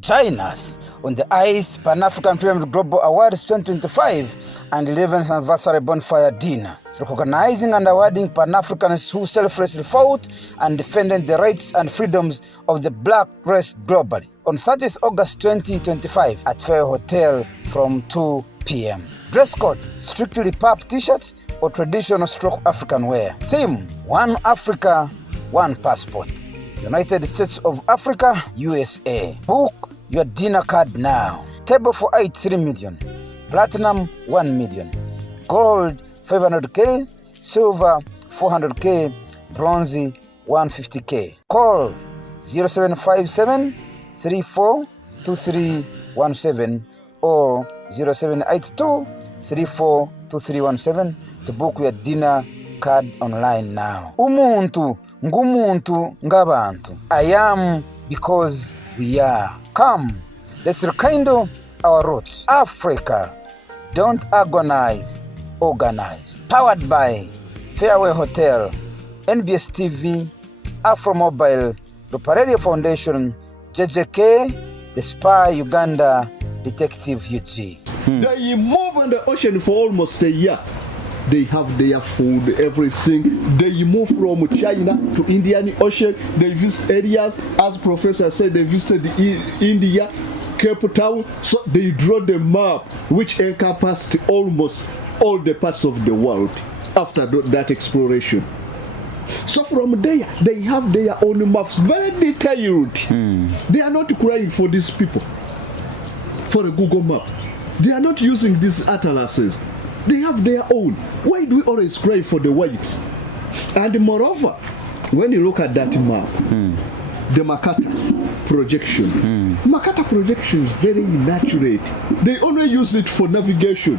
Join us on the 8th Pan-African Pyramid Global Awards 2025 and 11th Anniversary Bonfire Dinner, recognizing and awarding Pan-Africans who selflessly fought and defended the rights and freedoms of the black race globally. On 30th August 2025 at Fair Hotel from 2 p.m. Dress code, strictly pub t-shirts or traditional stroke African wear. Theme, One Africa, One Passport. United States of Africa, USA. Book your dinner card now. Table for 8, 3 million. Platinum, 1 million. Gold, 500K. Silver, 400K. Bronze, 150K. Call 0757 342317 or 0782 342317 to book your dinner card online now. Umuntu ngumuntu ngabantu. I am because we are. Come, let's rekindle our roots. Africa, don't agonize, organize. Powered by Fairway Hotel, NBS TV, Afro Mobile, Lupa Radio Foundation, JJK, The Spy Uganda, Detective UG. They move on the ocean for almost a year. They have their food, everything. They move from China to Indian Ocean. They visit areas, as Professor said, they visited India, Cape Town. So they draw the map, which encompassed almost all the parts of the world after that exploration. So from there, they have their own maps, very detailed. They are not crying for these people, for a Google map. They are not using these atlases. They have their own. Why do we always cry for the whites? And moreover, when you look at that map, the Makata projection, Makata projection is very inaccurate. They only use it for navigation,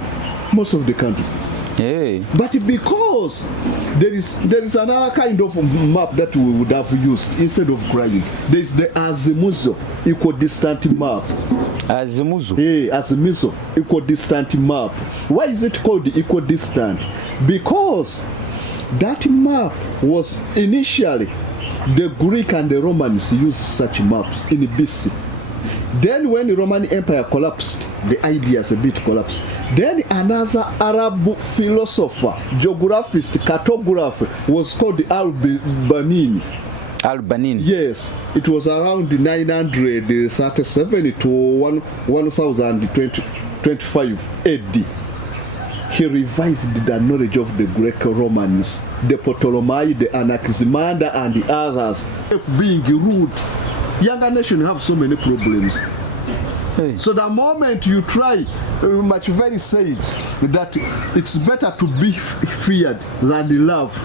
most of the country. Hey. But because there is another kind of map that we would have used instead of crying. There is the Azimuzo equidistant map. Azimuzo? Yeah, Azimuzo equidistant map. Why is it called equidistant? Because that map was initially the Greek and the Romans used such maps in BC. Then when the Roman Empire collapsed, the ideas a bit collapsed. Then another Arab philosopher, geographist, cartographer was called Al-Banini. Al-Banini? Yes. It was around 937 to 1025 AD. He revived the knowledge of the Greek Romans, the Ptolemy, the Anaximander, and the others. Being rude. Younger nations have so many problems. Hey. So the moment you try, Machiavelli said that it's better to be feared than loved.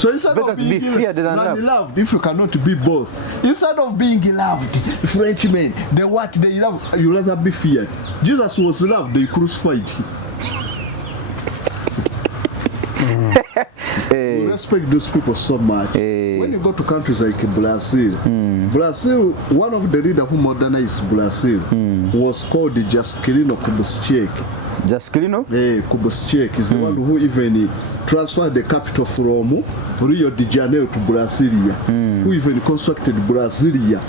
So instead of being feared than loved, if you cannot be both, instead of being loved, Frenchmen, what they love, you rather be feared. Jesus was loved, they crucified him. We respect those people so much. When you go to countries like Brazil, Brazil, one of the leaders who modernized Brazil was called Juscelino Kubitschek. Juscelino? Kubitschek is the one who even transferred the capital from Rio de Janeiro to Brasilia, who even constructed Brasilia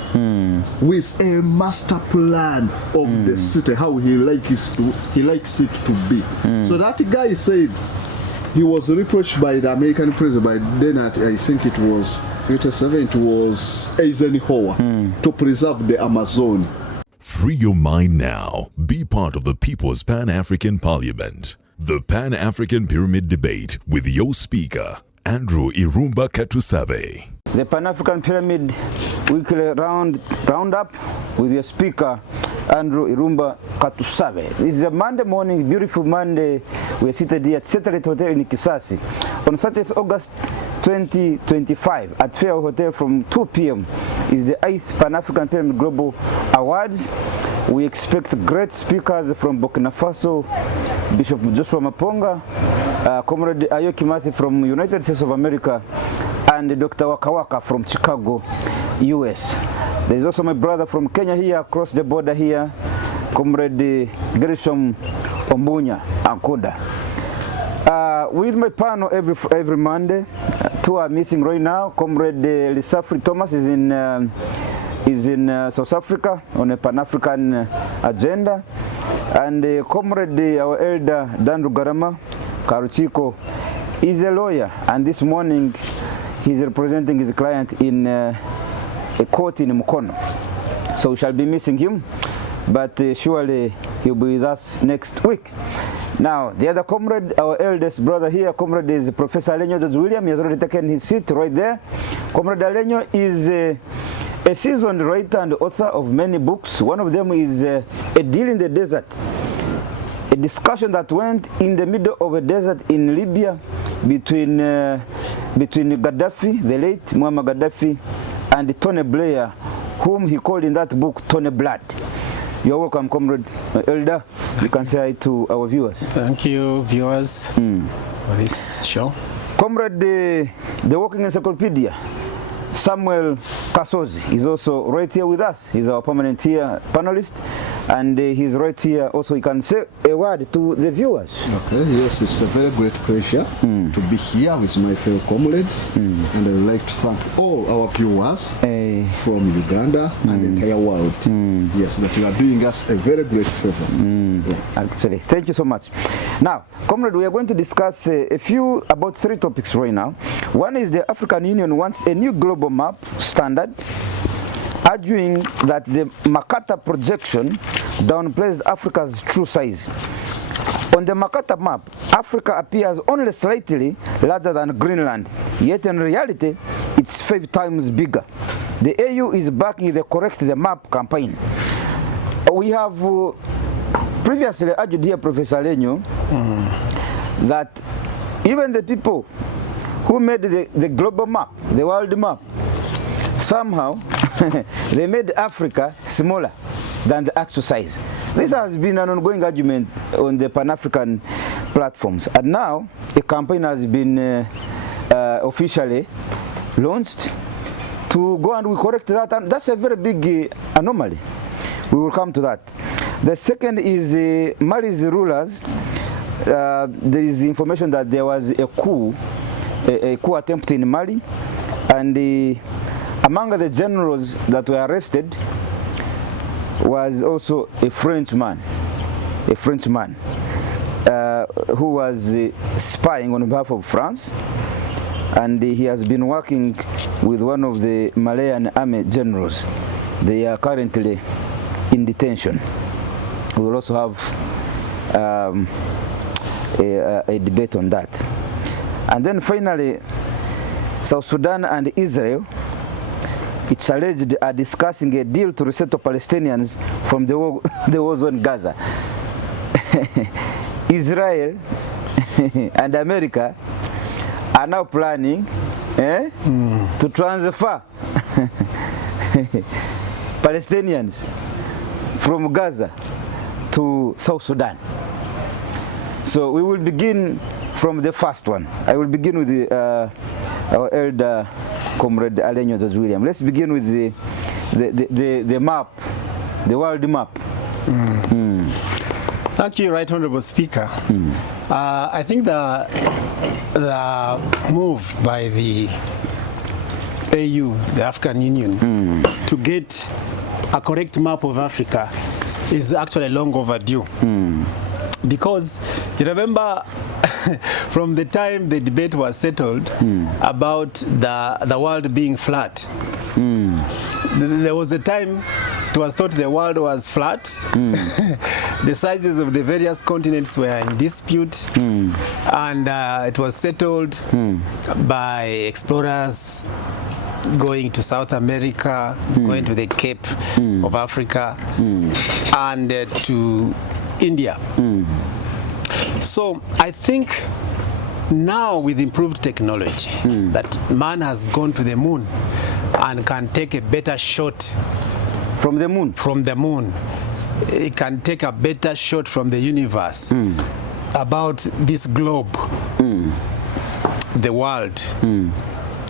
with a master plan of the city, how he likes it to be. So that guy said, he was reproached by the American president, by then I think it was 87, it was Eisenhower, to preserve the Amazon. Free your mind now. Be part of the People's Pan-African Parliament. The Pan-African Pyramid Debate with your speaker, Andrew Irumba Katusabe. The Pan-African Pyramid Weekly Roundup with your speaker, Andrew Irumba Katusabe. This is a Monday morning, beautiful Monday. We are seated here at Satellite Hotel in Kisasi on 30th August 2025 at Fair Hotel from 2 p.m. is the 8th Pan-African Pyramid Global Awards. We expect great speakers from Burkina Faso, Bishop Joshua Maponga, Comrade Ayoki Mathi from United States of America, and Dr. Wakawaka from Chicago, US. There is also my brother from Kenya here, across the border here, Comrade Gershom Ombunya Ankoda. With my panel every Monday, two are missing right now. Comrade Lisafri Thomas is in is in South Africa on a Pan-African agenda, and Comrade, our elder Dan Rugarama Karuchiko, is a lawyer, and this morning he's representing his client in a court in Mukono. So we shall be missing him, but surely he'll be with us next week. Now, the other comrade, our eldest brother here, comrade, is Professor Alenyo George William. He has already taken his seat right there. Comrade Alenyo is a seasoned writer and author of many books. One of them is A Deal in the Desert, a discussion that went in the middle of a desert in Libya between Gaddafi, the late Muammar Gaddafi, and Tony Blair, whom he called in that book Tony Blood. You're welcome, Comrade Elder. You can say hi to our viewers. Thank you, viewers, for this show. Comrade, the Walking Encyclopedia, Samuel Kasozi, is also right here with us. He's our permanent here panelist, and he's right here also. He can say a word to the viewers. Okay, yes, it's a very great pleasure to be here with my fellow comrades, and I would like to thank all our viewers from Uganda and the entire world. Yes, that you are doing us a very great favor. Actually, thank you so much. Now, Comrade, we are going to discuss about 3 topics right now. One is the African Union wants a new global map standard, arguing that the Makata projection downplays Africa's true size. On the Makata map, Africa appears only slightly larger than Greenland, yet in reality, it's 5 times bigger. The AU is backing the Correct the Map campaign. We have previously argued here, Professor Alenyo, that even the people who made the global map, the world map, somehow they made Africa smaller than the actual size. This has been an ongoing argument on the Pan-African platforms, and now a campaign has been officially launched to go and we correct that, and that's a very big anomaly. We will come to that. The second is Mali's rulers. There is information that there was a coup attempt in Mali, and among the generals that were arrested was also a Frenchman who was spying on behalf of France, and he has been working with one of the Malian army generals. They are currently in detention. We will also have a debate on that. And then finally, South Sudan and Israel, it's alleged, are discussing a deal to resettle Palestinians from the war zone Gaza. Israel and America are now planning to transfer Palestinians from Gaza to South Sudan. So we will begin from the first one. I will begin with our elder Comrade Alenyo George William. Let's begin with the map, the world map. Thank you, Right Honorable Speaker. I think the move by the AU, the African Union, to get a correct map of Africa is actually long overdue. Because you remember from the time the debate was settled about the world being flat, there was a time it was thought the world was flat. The sizes of the various continents were in dispute, and it was settled by explorers going to South America, going to the Cape of Africa, and to India. So I think now with improved technology that man has gone to the moon and can take a better shot from the moon. From the moon, it can take a better shot from the universe about this globe, the world.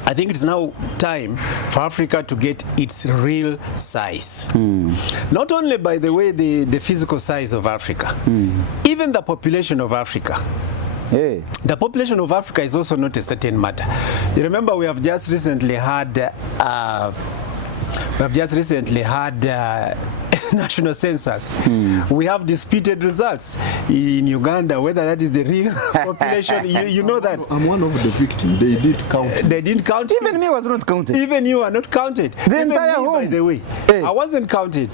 I think it's now time for Africa to get its real size. Not only, by the way, the physical size of Africa, even the population of Africa. Hey. The population of Africa is also not a certain matter. You remember we have just recently had have just recently had national census. We have disputed results in Uganda, whether that is the real population. You know that. I'm one of the victims. They did count. They didn't count. Even me was not counted. Even you are not counted. The Even entire me, home. by the way. Hey. I wasn't counted.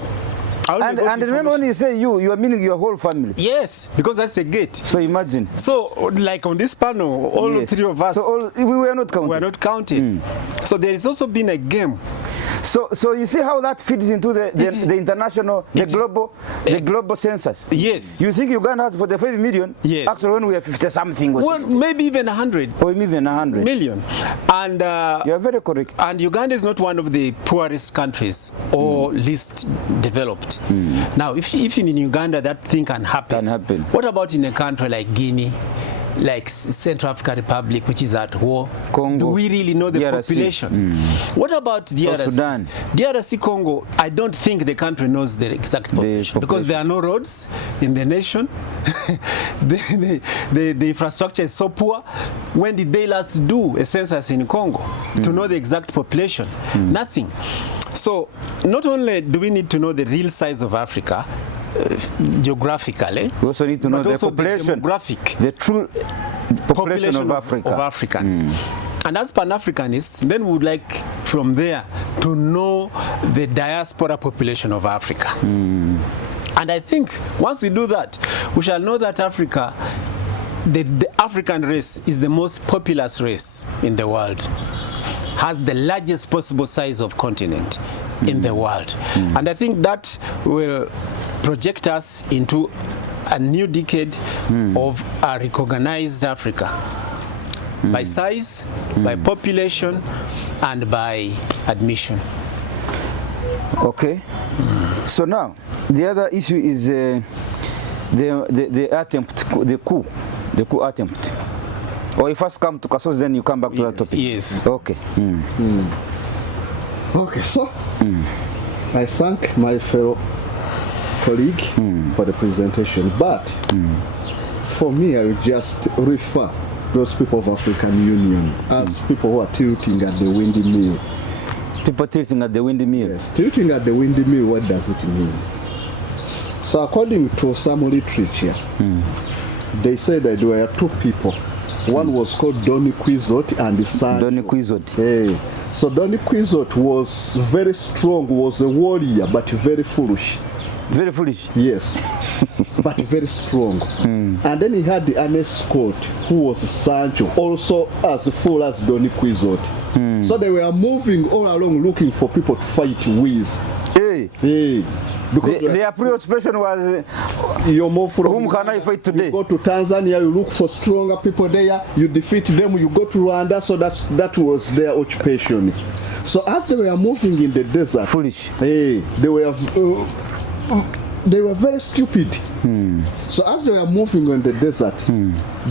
And remember when you say you are meaning your whole family. Yes, because that's a gate. So imagine. So, like on this panel, all Yes. three of us, So we were not counted. we are not counted. So there has also been a game. So you see how that fits into the international, the global census. Yes. You think Uganda has 45 million? Yes. Actually, when we are 50 something or Well, 60. maybe even 100 Or even 100. million. And You are very correct. And Uganda is not one of the poorest countries or least developed. Now, if in Uganda that thing can happen, what about in a country like Guinea, like Central African Republic, which is at war? Congo, do we really know the DRC. population? What about DRC? Sudan. DRC Congo, I don't think the country knows the exact population because there are no roads in the nation. the infrastructure is so poor. When did they last do a census in Congo to know the exact population? Nothing. So not only do we need to know the real size of Africa, geographically, We also need to know but the also population, the demographic the true population of Africa. of Africans. And as Pan-Africanists, then we would like from there to know the diaspora population of Africa. And I think once we do that, we shall know that Africa, the African race is the most populous race in the world, has the largest possible size of continent in the world. And I think that will project us into a new decade of a recognized Africa by size, by population, and by admission. Okay. So now, the other issue is the attempt, the coup attempt. Or you first come to Kasozi, then you come back to that topic. Yes. Okay. Okay, so I thank my fellow colleague for the presentation, but for me, I will just refer those people of African Union as people who are tilting at the windmill. People tilting at the windmill. Yes, tilting at the windmill, what does it mean? So according to some literature, they say that there were two people. One was called Donny Quixote and Sancho. Donny Quixote. Hey. So Donny Quixote was very strong, was a warrior, but very foolish. Very foolish. Yes, but very strong. And then he had an escort who was Sancho, also as full as Donny Quixote. So they were moving all along looking for people to fight with. Hey. Hey. Because Their preoccupation was you move from whom can I fight today? You go to Tanzania, you look for stronger people there, you defeat them, you go to Rwanda, so that was their occupation. So as they were moving in the desert, Foolish. hey, they were very stupid. So as they were moving in the desert,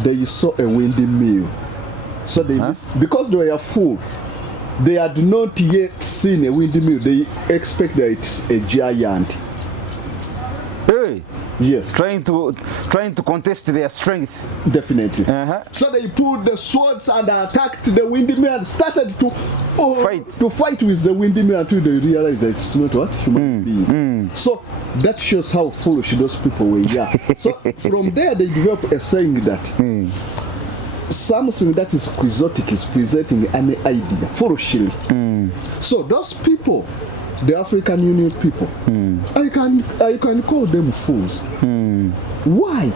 they saw a windmill. So they because they were full, they had not yet seen a windmill. They expect that it's a giant. Hey. Yes. Trying to contest their strength. Definitely. So they pulled the swords and attacked the windmill and started to fight with the windmill until they realized that it's not what human being. So that shows how foolish those people were. Yeah. So from there they developed a saying that something that is quixotic is presenting an idea foolishly. So those people, the African Union people, I can call them fools. Why?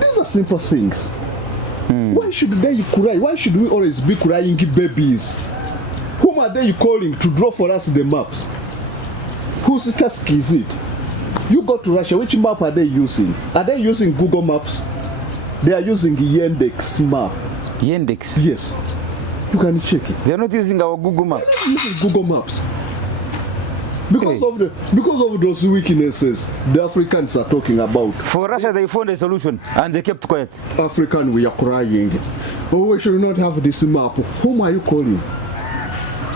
These are simple things. Why should they cry? Why should we always be crying babies? Whom are they calling to draw for us the maps? Whose task is it? You go to Russia, which map are they using? Are they using Google Maps? They are using Yandex map. Yandex? Yes. You can check it. They are not using our Google Maps. They are using Google Maps. Because of those weaknesses the Africans are talking about. For Russia, they found a solution and they kept quiet. African, we are crying. Oh, we should not have this map. Whom are you calling?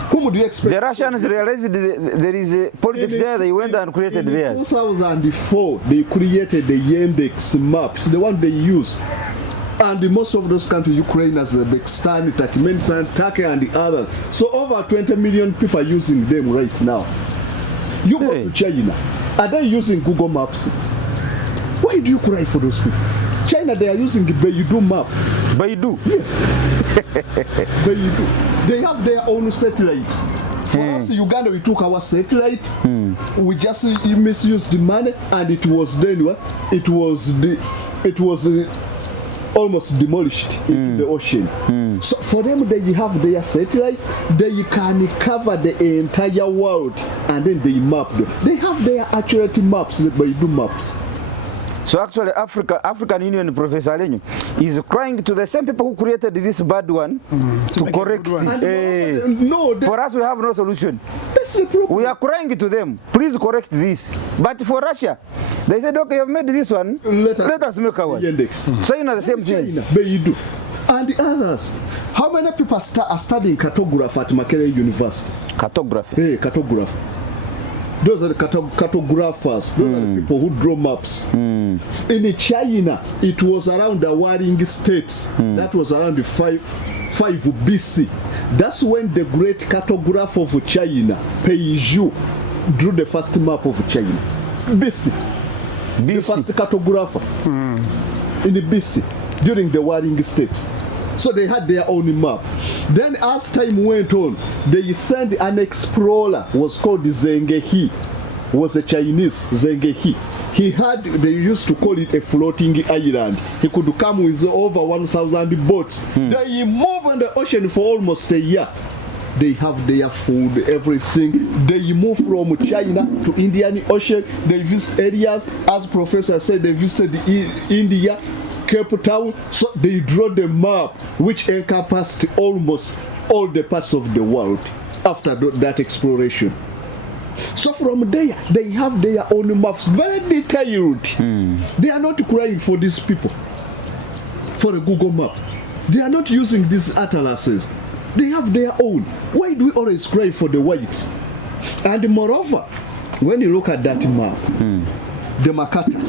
Whom do you expect? The Russians realized there is a politics there. They went and created theirs. In 2004, they created the Yandex map. It's the one they use. And most of those countries, Ukraine, Uzbekistan, Turkmenistan, Turkey, and the others. So over 20 million people are using them right now. You go to China, are they using Google Maps? Why do you cry for those people? China, they are using the Beidou map. Beidou? Yes. Beidou. They have their own satellites. For us, Uganda, we took our satellite, we just misused the money, and it was then what? It was almost demolished into the ocean. So for them, they have their satellites, they can cover the entire world, and then they map them. They have their accurate maps, the Beidou maps. So actually, African Union, Professor Alenyo, is crying to the same people who created this bad one to correct it. No, for us, we have no solution. That's the problem. We are crying to them, please correct this. But for Russia, they said, okay, you have made this one, let us make ours. China, the same thing. Beidou. And the others. How many people are studying cartography at Makerere University? Cartography? Hey, cartography. Those are the cartographers. Those are the people who draw maps. In China, it was around the warring states. That was around the 5 BC. That's when the great cartographer of China, Peizhu, drew the first map of China. BC. The first cartographer in the BC during the warring states. So they had their own map. Then as time went on, they sent an explorer, was called Zheng He, was a Chinese, Zheng He. They used to call it a floating island. He could come with over 1,000 boats. They move on the ocean for almost a year. They have their food, everything. They move from China to Indian Ocean. They visit areas, as Professor said, they visited India, Cape Town. So they draw the map which encompassed almost all the parts of the world after that exploration. So from there, they have their own maps, very detailed. They are not crying for these people, for a Google map. They are not using these atlases. They have their own. Why do we always cry for the whites? And moreover, when you look at that map, the Mercator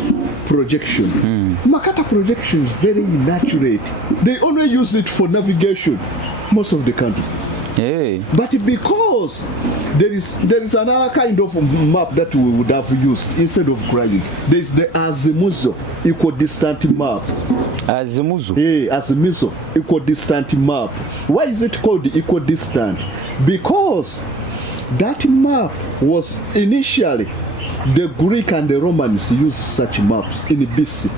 projection. Mercator projection is very inaccurate. They only use it for navigation, most of the countries. But because there is another kind of map that we would have used instead of crying. There is the azimuth equidistant map. Azimuth? Azimuth equidistant map. Why is it called equidistant? Because that map was initially, the Greek and the Romans used such maps in BC.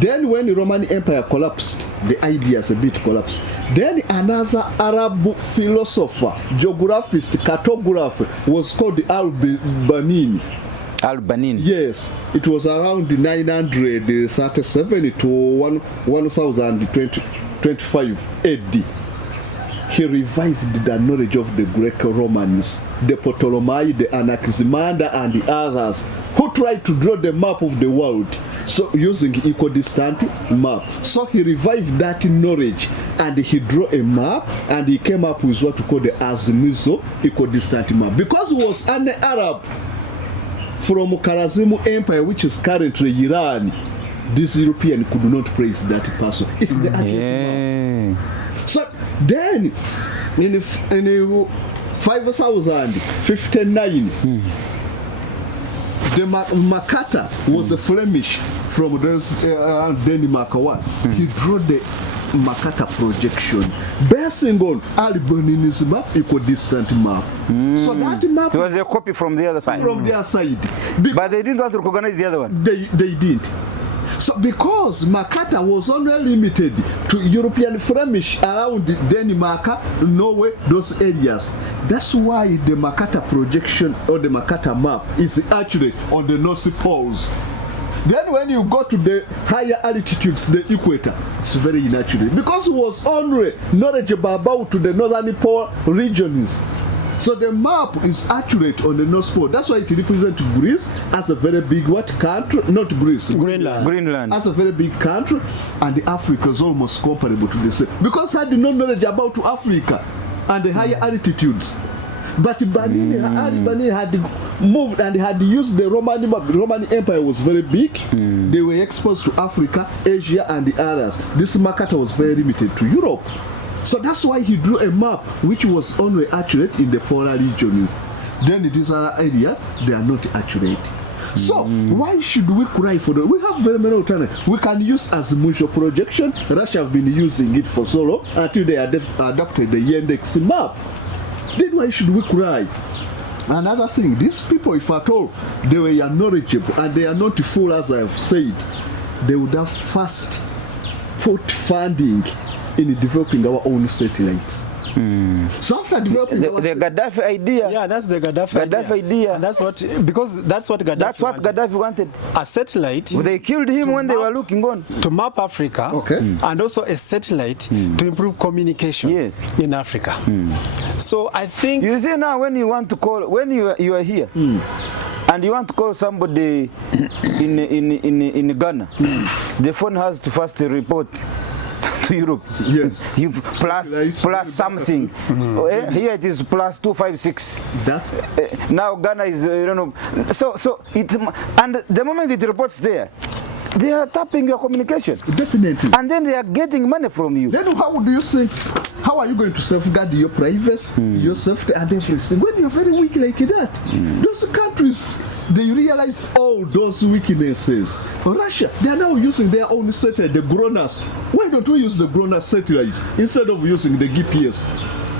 Then when the Roman Empire collapsed, the ideas a bit collapsed. Then another Arab philosopher, geographist, cartographer was called Al-Banini. Al-Banini? Yes. It was around 937 to 1025 AD. He revived the knowledge of the Greco-Romans, the Ptolemy, the Anaximander, and the others who tried to draw the map of the world. So using equidistant map. So he revived that knowledge and he drew a map and he came up with what we call the azimuth equidistant map. Because he was an Arab from Kharazm Empire, which is currently Iran, this European could not praise that person. It's the accurate map. So then in 5059, the Mercator was a Flemish from those Denmark one. He drew the Mercator projection basing on Al-Banini's map, equidistant map. So that map, it was a copy from the other side. From their side. But they didn't want to recognize the other one. They didn't. So because Mercator was only limited to European Flemish around Denmark, Norway, those areas. That's why the Mercator projection or the Mercator map is actually on the North Poles. Then when you go to the higher altitudes, the equator, it's very inaccurate. Because it was only knowledgeable about the northern pole regions. So the map is accurate on the North Pole. That's why it represents Greece as a very big country? Not Greece. Greenland. As a very big country, and Africa is almost comparable to the same. Because I had no knowledge about Africa and the higher altitudes. But Banini, Ali Banini had moved and had used the Roman map. The Roman Empire was very big. They were exposed to Africa, Asia, and the others. This market was very limited to Europe. So that's why he drew a map which was only accurate in the polar regions. Then these other areas, they are not accurate. So why should we cry for that? We have very many alternatives. We can use azimuthal projection. Russia have been using it for so long until they adopted the Yandex map. Then why should we cry? Another thing, these people, if at all they were knowledgeable and they are not full, as I have said, they would have first put funding in developing our own satellites. So after developing the Gaddafi idea. Yeah, that's the Gaddafi idea. And that's what, because that's what Gaddafi wanted. A satellite. Well, they killed him when they were looking on. To map Africa. Okay. And also a satellite to improve communication in Africa. So I think... You see now when you want to call, when you are here, and you want to call somebody in Ghana, the phone has to first report to Europe. Yes. You plus something. Here it is plus 256. That's now Ghana is you don't know. So it, and the moment it reports there, they are tapping your communication. Definitely. And then they are getting money from you. Then how do you think? How are you going to safeguard your privacy, your safety, and everything when you are very weak like that? Those countries, they realize all those weaknesses. Russia, they are now using their own satellite, the GLONASS. Why don't we use the GLONASS satellites instead of using the GPS?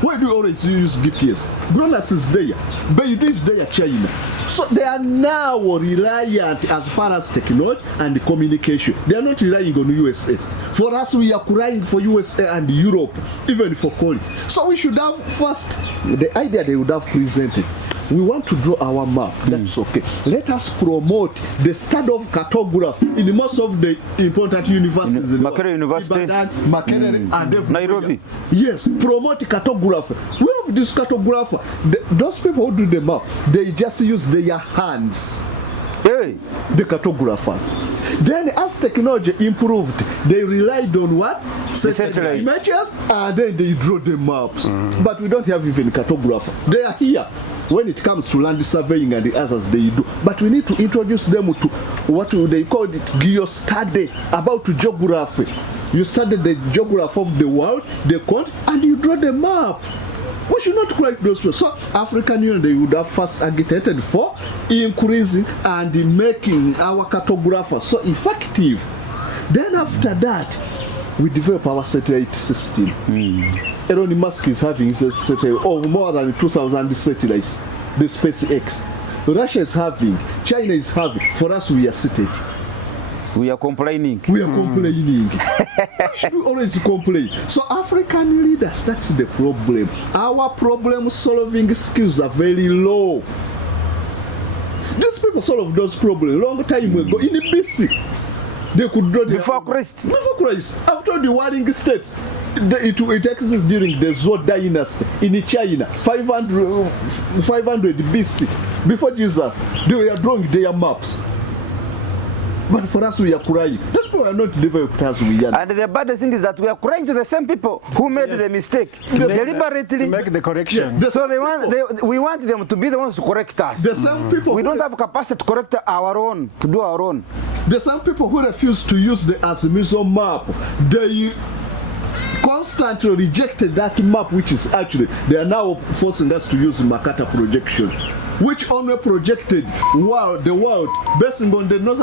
Why do you always use GPS? GLONASS is there, Beidou is there, China. So they are now reliant as far as technology and communication. They are not relying on USA. For us, we are crying for USA and Europe, even for calling. So we should have first, the idea they would have presented. We want to draw our map. That's okay. Let us promote the study of cartography in most of the important universities. Makerere University, Ibadan, Makerere, and everywhere. Nairobi. Yes, promote cartography. We have this cartographer. Those people who do the map, they just use their hands. Hey. The cartographer. Then as technology improved, they relied on what? Satellite images, and then they draw the maps. But we don't have even cartographer. They are here. When it comes to land surveying and the others they do, but we need to introduce them to what they call it geostudy, about geography. You study the geography of the world, the continent, and you draw the map. We should not correct those people. So African Union, they would have first agitated for increasing and making our cartographers so effective. Then after that, we develop our satellite system. Elon Musk is having a satellite of more than 2,000 satellites, the SpaceX. Russia is having, China is having. For us, we are seated. We are complaining. We are complaining. Should we always complain? So African leaders, that's the problem. Our problem-solving skills are very low. These people solve those problems long time ago in the BC. They could draw before Christ. Before Christ. After the warring states, it exists during the Zhou dynasty in China, 500 BC. Before Jesus, they were drawing their maps. But for us, we are crying. Those people are not developed as we are. And the bad thing is that we are crying to the same people who made the mistake deliberately to make the correction. So we want them to be the ones to correct us. The same people. We don't have capacity to correct our own, to do our own. The same people who refuse to use the azimuthal map, they constantly rejected that map, which is actually, they are now forcing us to use Mercator projection, which only projected the world based on the North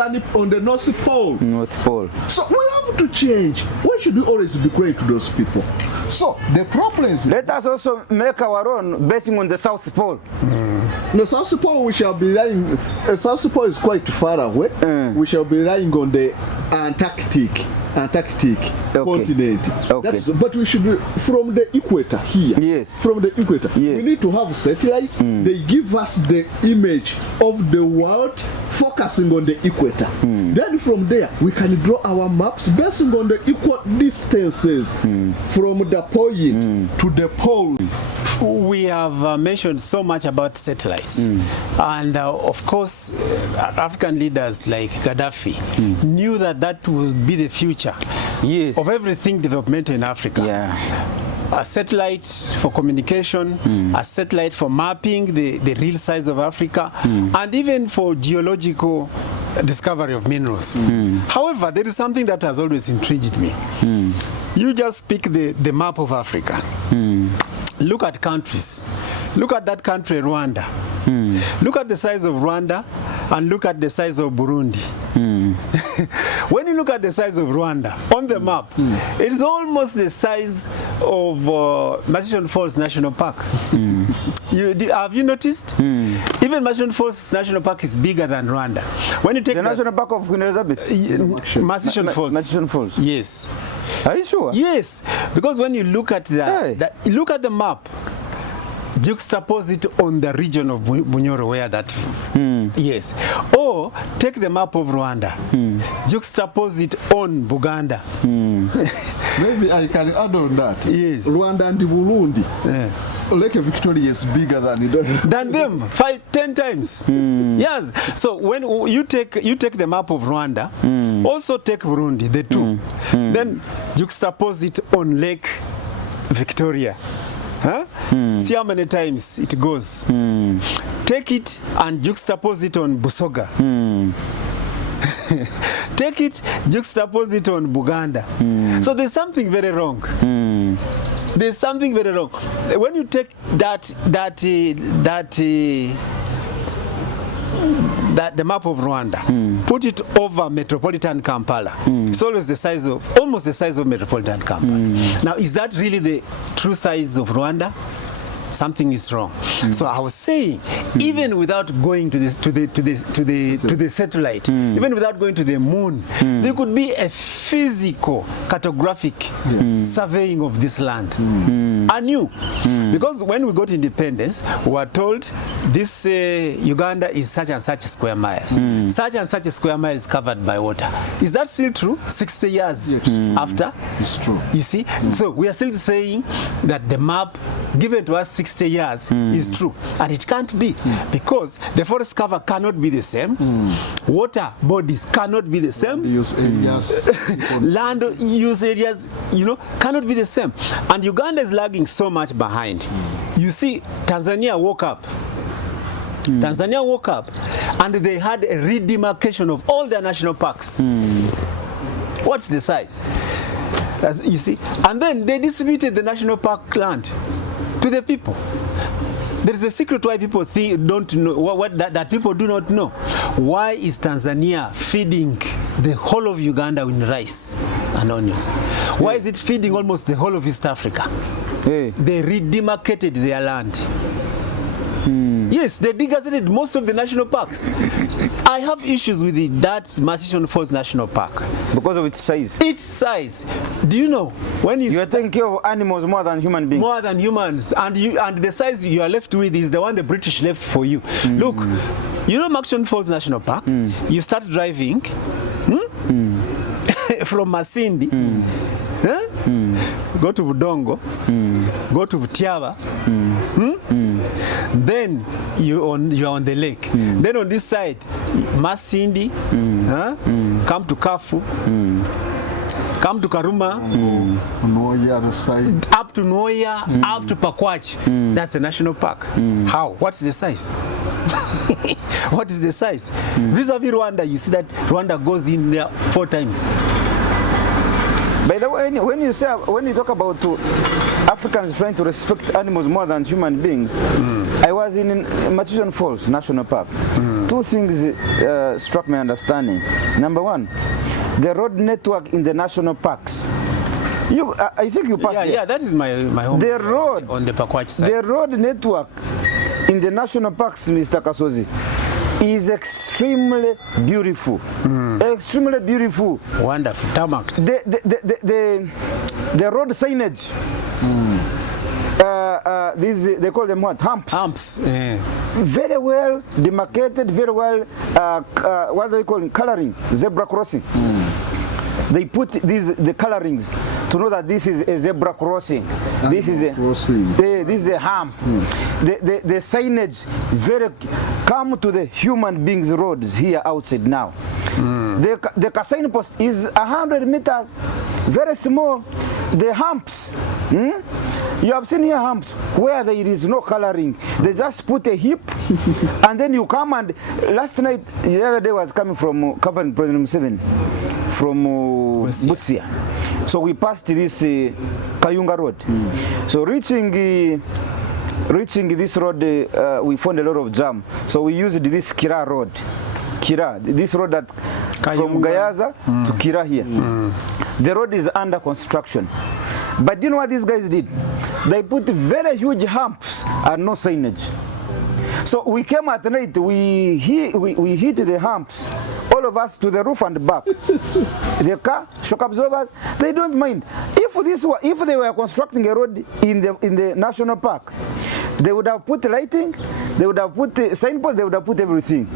Pole. North Pole. So we have to change. Why should we always be great to those people? So the problem is, let us also make our own based on the South Pole. The South Pole, we shall be relying. South Pole is quite far away. We shall be relying on the Antarctic continent. Okay. But we should be from the equator here. Yes. From the equator. Yes. We need to have satellites. They give us the image of the world focusing on the equator. Then from there, we can draw our maps based on the equal distances from the point to the pole. We have mentioned so much about satellites. And of course, African leaders like Gaddafi knew that that would be the future of everything developmental in Africa. a satellite for communication, a satellite for mapping the real size of Africa, and even for geological discovery of minerals. However, there is something that has always intrigued me. You just pick the map of Africa. Look at countries. Look at that country, Rwanda. Look at the size of Rwanda and look at the size of Burundi. When you look at the size of Rwanda on the map, it is almost the size of Mashishon Falls National Park. Have you noticed? Even Mashishon Falls National Park is bigger than Rwanda. When you take the National Park of Queen Elizabeth? Mashishon Falls. Mashishon Falls. Yes. Are you sure? Yes, because when you look at look at the map, juxtapose it on the region of Bunyoro where that yes, or take the map of Rwanda, juxtapose it on Buganda. Maybe I can add on that. Yes. Rwanda and Burundi. Lake Victoria is bigger than them 5-10 times. Yes. So when you take the map of Rwanda, also take Burundi, the two, then juxtapose it on Lake Victoria. See how many times it goes. Take it and juxtapose it on Busoga. Take it, juxtapose it on Buganda. So there's something very wrong. There's something very wrong. When you take the map of Rwanda, put it over metropolitan Kampala. It's always almost the size of metropolitan Kampala. Now, is that really the true size of Rwanda? Something is wrong. So I was saying, even without going to the satellite, even without going to the moon, there could be a physical cartographic surveying of this land. Anew. Because when we got independence, we were told this Uganda is such and such square miles. Such and such a square mile is covered by water. Is that still true 60 years after? It's true. You see? So we are still saying that the map given to us 60 years is true. And it can't be. Because the forest cover cannot be the same. Water bodies cannot be the same. Land use areas, cannot be the same. And Uganda is lagging so much behind. You see, Tanzania woke up. Tanzania woke up and they had a redemarcation of all their national parks. What's the size? You see, and then they distributed the national park land to the people. There is a secret why people don't know that people do not know. Why is Tanzania feeding the whole of Uganda with rice and onions? Why is it feeding almost the whole of East Africa? They redemarcated their land. Yes, they degazetted most of the national parks. I have issues with that Mashishon Falls National Park. Because of its size? Its size. Do you know, when you are taking care of animals more than human beings? More than humans. And the size you are left with is the one the British left for you. Look, you know Mashishon Falls National Park? You start driving from Masindi, go to Budongo, go to Butiaba, then you are on the lake. Then on this side, Masindi, come to Kafu, come to Karuma, up to Noya, up to Pakwach. That's the national park. How? What's the size? What is the size? Vis-a-vis Rwanda, you see that Rwanda goes in there 4 times. By the way, when you talk about Africans trying to respect animals more than human beings, I was in Mashishon Falls National Park. 2 things struck my understanding. Number 1, the road network in the national parks. I think you passed there. Yeah, that is my home. The road on the Pakwach side. The road network in the national parks, Mr. Kasozi, is extremely beautiful. Extremely beautiful. Wonderful. Tarmac. The road signage. They call them what? Humps. Humps. Very well demarcated. Very well. What do they call it? Coloring. Zebra crossing. They put the colorings to know that this is a zebra crossing. This is a hump. The signage come to the human beings roads here outside now. The Kasaini post is 100 meters, very small. The humps You have seen here humps where there is no coloring. They just put a heap, and then you come and last night, the other day was coming from covering President Museveni from Busia. So we passed this Kayunga Road. So reaching this road, we found a lot of jam. So we used this Kira Road. Kira, this road that from Gayaza to Kira here. The road is under construction. But do you know what these guys did? They put very huge humps and no signage. So we came at night, we hit the humps, all of us to the roof and back. The car, shock absorbers, they don't mind. If they were constructing a road in the national park, they would have put lighting, they would have put signposts, they would have put everything.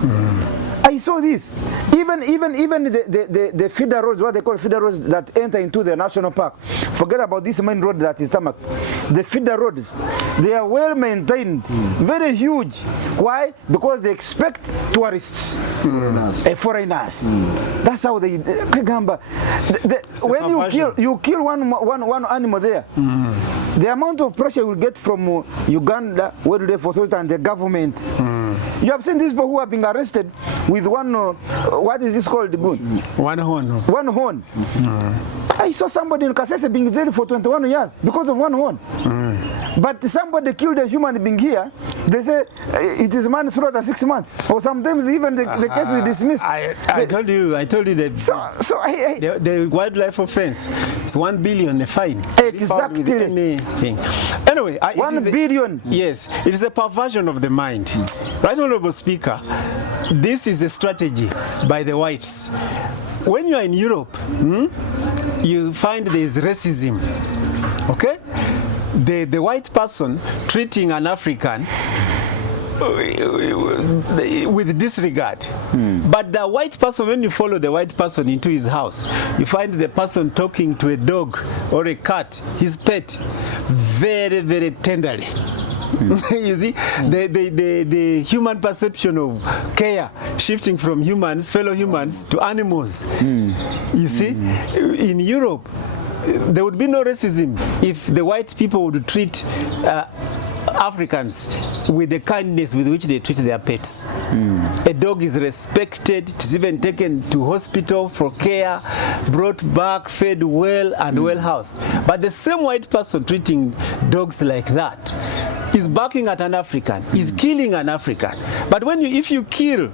I saw this. Even the feeder roads, what they call feeder roads that enter into the national park. Forget about this main road that is tarmac. The feeder roads, they are well maintained, very huge. Why? Because they expect tourists, foreigners. That's how they. When you kill one animal there, the amount of pressure you will get from Uganda, World Health Authority, and the government. You have seen these people who are being arrested with one, what is this called? One horn. One horn. I saw somebody in Kasese being jailed for 21 years because of one horn. But somebody killed a human being here, they say it is manslaughter 6 months. Or sometimes even the case is dismissed. I told you that the wildlife offense is 1 billion a fine. Exactly. Anything. Anyway, 1 billion. Yes, it is a perversion of the mind. Right, Honorable Speaker, this is a strategy by the whites. When you are in Europe, you find there is racism. Okay? The white person treating an African with disregard. But the white person, when you follow the white person into his house, you find the person talking to a dog or a cat, his pet, very, very tenderly. You see, the human perception of care shifting from fellow humans to animals. You see, in Europe, there would be no racism if the white people would treat Africans with the kindness with which they treat their pets. A dog is respected, it is even taken to hospital for care, brought back, fed well, and well housed. But the same white person treating dogs like that is barking at an African, is killing an African. But if you kill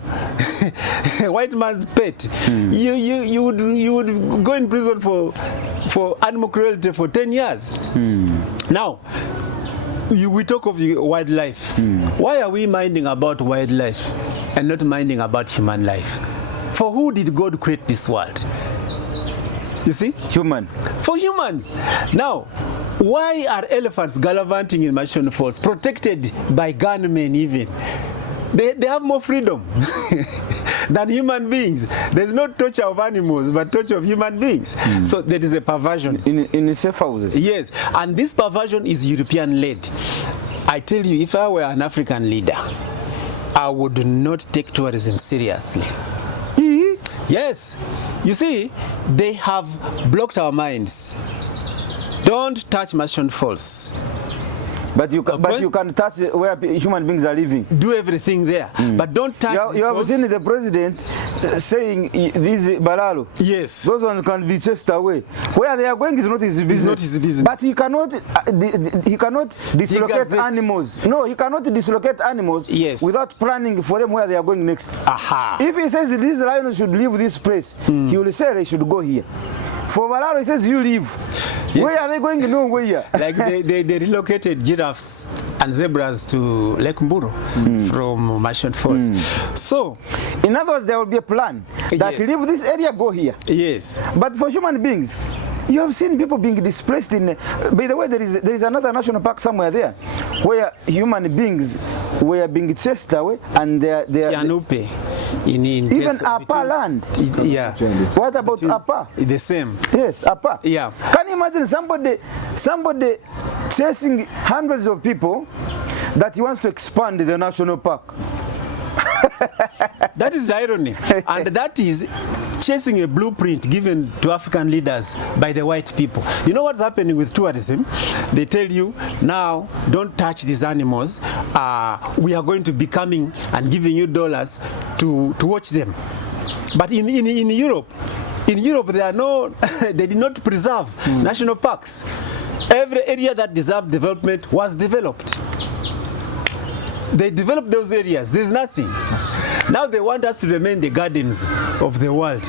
a white man's pet, you would go in prison for animal cruelty for 10 years. Now, we talk of the wildlife. Why are we minding about wildlife and not minding about human life? For who did God create this world? You see? Human. For humans. Now, why are elephants gallivanting in Mission Falls, protected by gunmen even? They have more freedom than human beings. There's no torture of animals, but torture of human beings. So there is a perversion. In safe houses. Yes, and this perversion is European-led. I tell you, if I were an African leader, I would not take tourism seriously. Yes. You see, they have blocked our minds. Don't touch Mission Falls. But you can touch where human beings are living. Do everything there, but don't touch. You have seen the president saying these Balalo. Yes. Those ones can be chased away. Where they are going is not his business. Not his business. But he cannot dislocate animals. No, he cannot dislocate animals without planning for them where they are going next. Aha. If he says these lions should leave this place, he will say they should go here. For Balalo, he says you leave. Yes. Where are they going? Nowhere. Like they relocated giraffes and zebras to Lake Mburu from Mission Falls. So, in other words, there will be a plan that leave this area, go here. Yes. But for human beings, you have seen people being displaced in. By the way, there is another national park somewhere there, where human beings were being chased away, and they are Kianupe, even Apa land. Yeah. What about Apa? The same. Yes, Apa. Yeah. Can you imagine somebody chasing hundreds of people that he wants to expand the national park? That is the irony, and that is chasing a blueprint given to African leaders by the white people. You know what's happening with tourism? They tell you, now, don't touch these animals. We are going to be coming and giving you dollars to watch them. But in Europe, there are no, they did not preserve national parks. Every area that deserved development was developed. They developed those areas. There's nothing. Now they want us to remain the gardens of the world.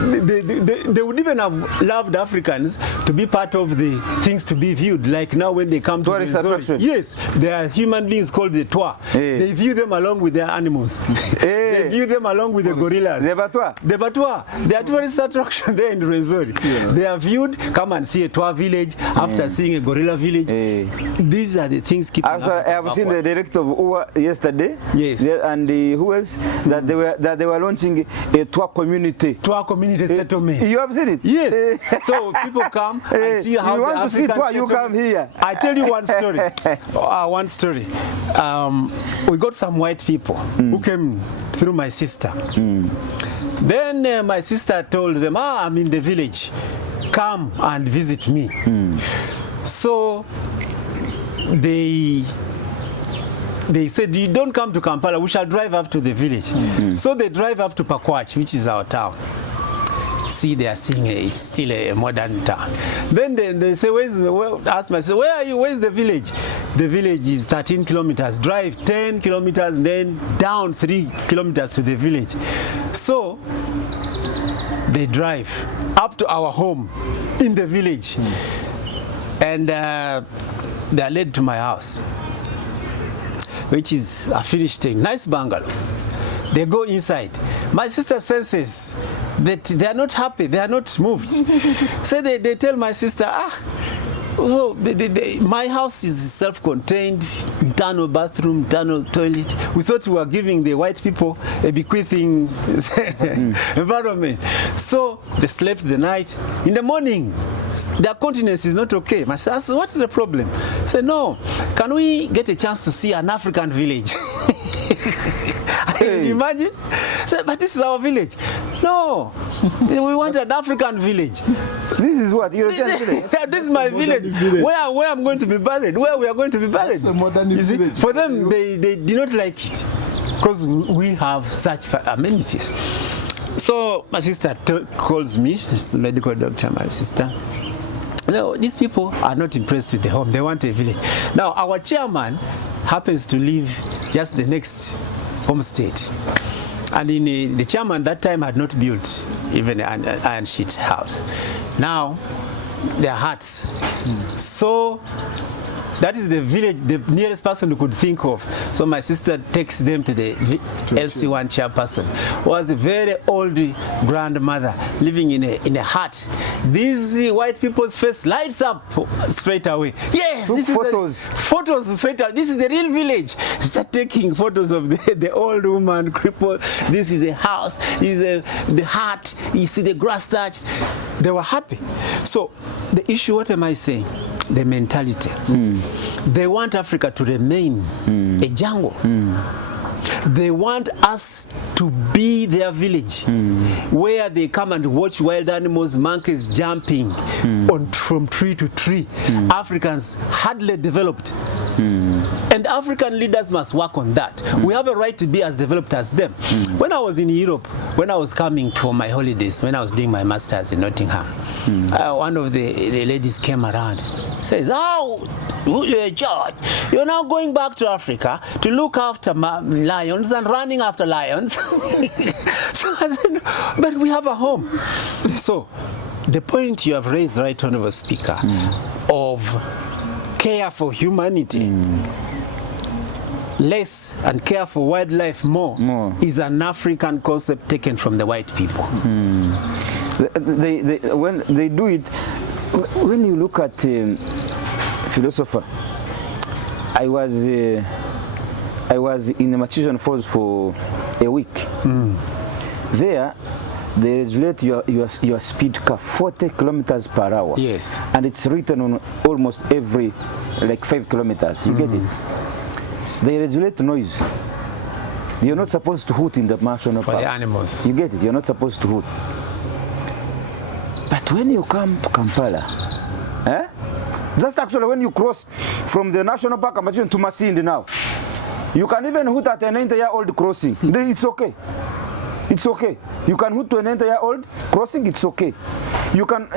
They would even have loved Africans to be part of the things to be viewed. Like now when they come to tourist attraction. Yes, there are human beings called the Twa. They view them along with their animals. They view them along with the gorillas. The Batwa. The Batwa. They are tourist attraction there in Rwenzori. They are viewed. Come and see a Twa village after seeing a gorilla village. These are the things keeping Actually, I have seen the director of UWA yesterday. Yes. And who else? That they were launching a Twa community. Twa community settlement. You have seen it? Yes. So people come and see how you want the to see African Twa, you come here. I tell you one story. One story. We got some white people who came through my sister. Then my sister told them, I'm in the village. Come and visit me. So they said, you don't come to Kampala, we shall drive up to the village. So they drive up to Pakwach, which is our town. See, they are seeing it's still a modern town. Then they say, ask myself, where are you? Where's the village? The village is 13 kilometers. Drive 10 kilometers, and then down 3 kilometers to the village. So they drive up to our home in the village. And they are led to my house, which is a finished thing, nice bungalow. They go inside. My sister senses that they are not happy, they are not moved. So they tell my sister, so my house is self-contained, internal bathroom, internal toilet. We thought we were giving the white people a bequeathing environment. So they slept the night. In the morning, their continence is not okay. My sister asked, what's the problem? I said, no, can we get a chance to see an African village? Can you imagine? So, but this is our village. No, we want an African village. This is what? European village? This is my village. Where I'm going to be buried. Where we are going to be buried. That's a modern You see, village. for them, they did not like it because we have such amenities. So my sister calls me. She's a medical doctor, my sister. No, these people are not impressed with the home. They want a village. Now, our chairman happens to live just the next homestead. And the chairman that time had not built even an iron sheet house. Now, they're huts. So, that is the village, the nearest person who could think of. So my sister takes them to the LC1 chairperson, who was a very old grandmother living in a hut. These white people's face lights up straight away. Yes, this is photos straight out. This is the real village. Start taking photos of the old woman crippled. This is a house. This is the hut. You see the grass thatch. They were happy. So the issue, what am I saying? The mentality. They want Africa to remain a jungle. They want us to be their village, where they come and watch wild animals, monkeys jumping from tree to tree. Africans hardly developed. And African leaders must work on that. We have a right to be as developed as them. When I was in Europe, when I was coming for my holidays, when I was doing my master's in Nottingham, one of the ladies came around, says, "Oh, George, you're now going back to Africa to look after lions and running after lions." So I said, but we have a home. So the point you have raised, right, Honorable Speaker, of care for humanity less and care for wildlife more is an African concept taken from the white people. When they do it, when you look at Philosopher, I was in the Matusan Falls for a week. There, they regulate your speed car 40 kilometers per hour. Yes. And it's written on almost every, like 5 kilometers. You get it? They regulate noise. You're not supposed to hoot in the national For park. the animals. You get it? You're not supposed to hoot. But when you come to Kampala, just actually when you cross from the national park to Masindi now, you can even hoot at an entire-old crossing. It's okay. It's okay. You can hoot to an entire-old crossing. It's okay. You can.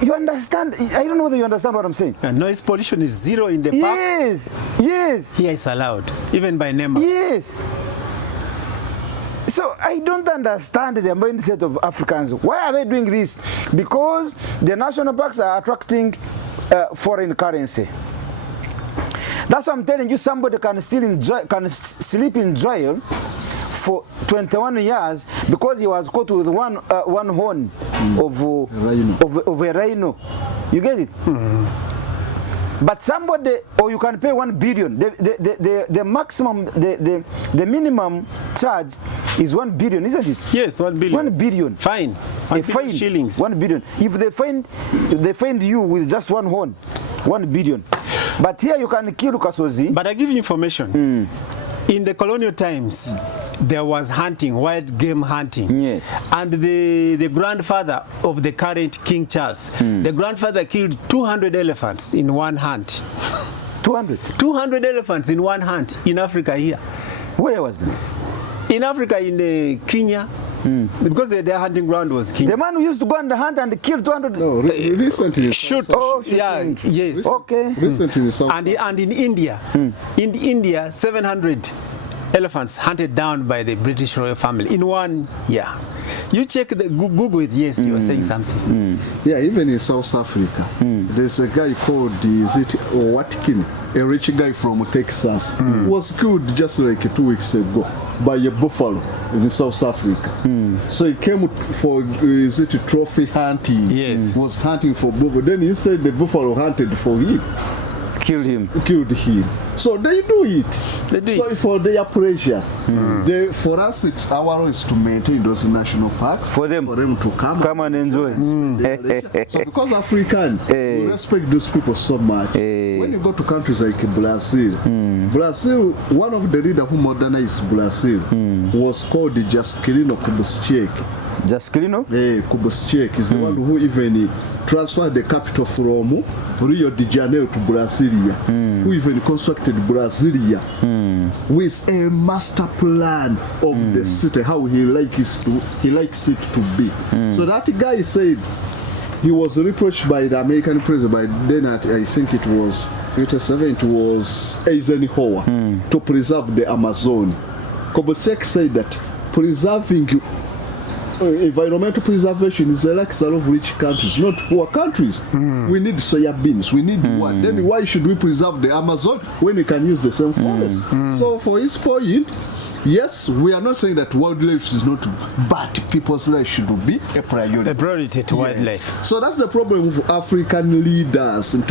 You understand? I don't know whether you understand what I'm saying. Noise pollution is zero in the park. Yes. Yes. Here it's allowed, even by NEMA. Yes. So I don't understand the mindset of Africans. Why are they doing this? Because the national parks are attracting foreign currency. That's why I'm telling you, somebody can sleep in jail for 21 years because he was caught with one horn of a rhino. You get it? But somebody, or you can pay 1 billion. The maximum, the minimum charge is 1 billion, isn't it? Yes, 1 billion. 1 billion. Fine. A fine. Shillings. 1 billion. If they find you with just one horn, 1 billion. But here you can kill Kasozi. But I give you information. In the colonial times, there was hunting, wild game hunting. Yes. And the grandfather of the current King Charles, the grandfather killed 200 elephants in one hunt. 200? 200 elephants in one hunt in Africa here. Where was this? In Africa, in Kenya. Because their hunting ground was Kenya. The man who used to go on the hunt and kill 200. No, recently. Shoot. Yeah, yes. Okay. Recently in South And in India, 700 elephants hunted down by the British royal family in 1 year. You check the Google it. Yes, you were saying something. Yeah, even in South Africa, there's a guy called Watkin, a rich guy from Texas, was killed just like 2 weeks ago by a buffalo in South Africa. So he came for trophy hunting. Yes. Was hunting for buffalo. Then instead the buffalo hunted for him. Killed him. Killed him. So they do it. They do So it. for their pressure, for us, it's our role is to maintain those national parks For them to come and enjoy. So because African, we respect those people so much. When you go to countries like Brazil, Brazil, one of the leaders who modernized Brazil was called Juscelino Kubitschek. Juscelino? Kubitschek is the one who even transferred the capital from Rio de Janeiro to Brasilia, who even constructed Brasilia with a master plan of the city, how he likes it to be. So that guy said he was reproached by the American president, by then I think it was Eisenhower, to preserve the Amazon. Kubitschek said that preserving environmental preservation is a luxury of rich countries, not poor countries. We need soya beans, we need what? Then why should we preserve the Amazon when we can use the same forest? So for his point, yes, we are not saying that wildlife is not, but people's life should be a priority. A priority to wildlife. So that's the problem with African leaders. And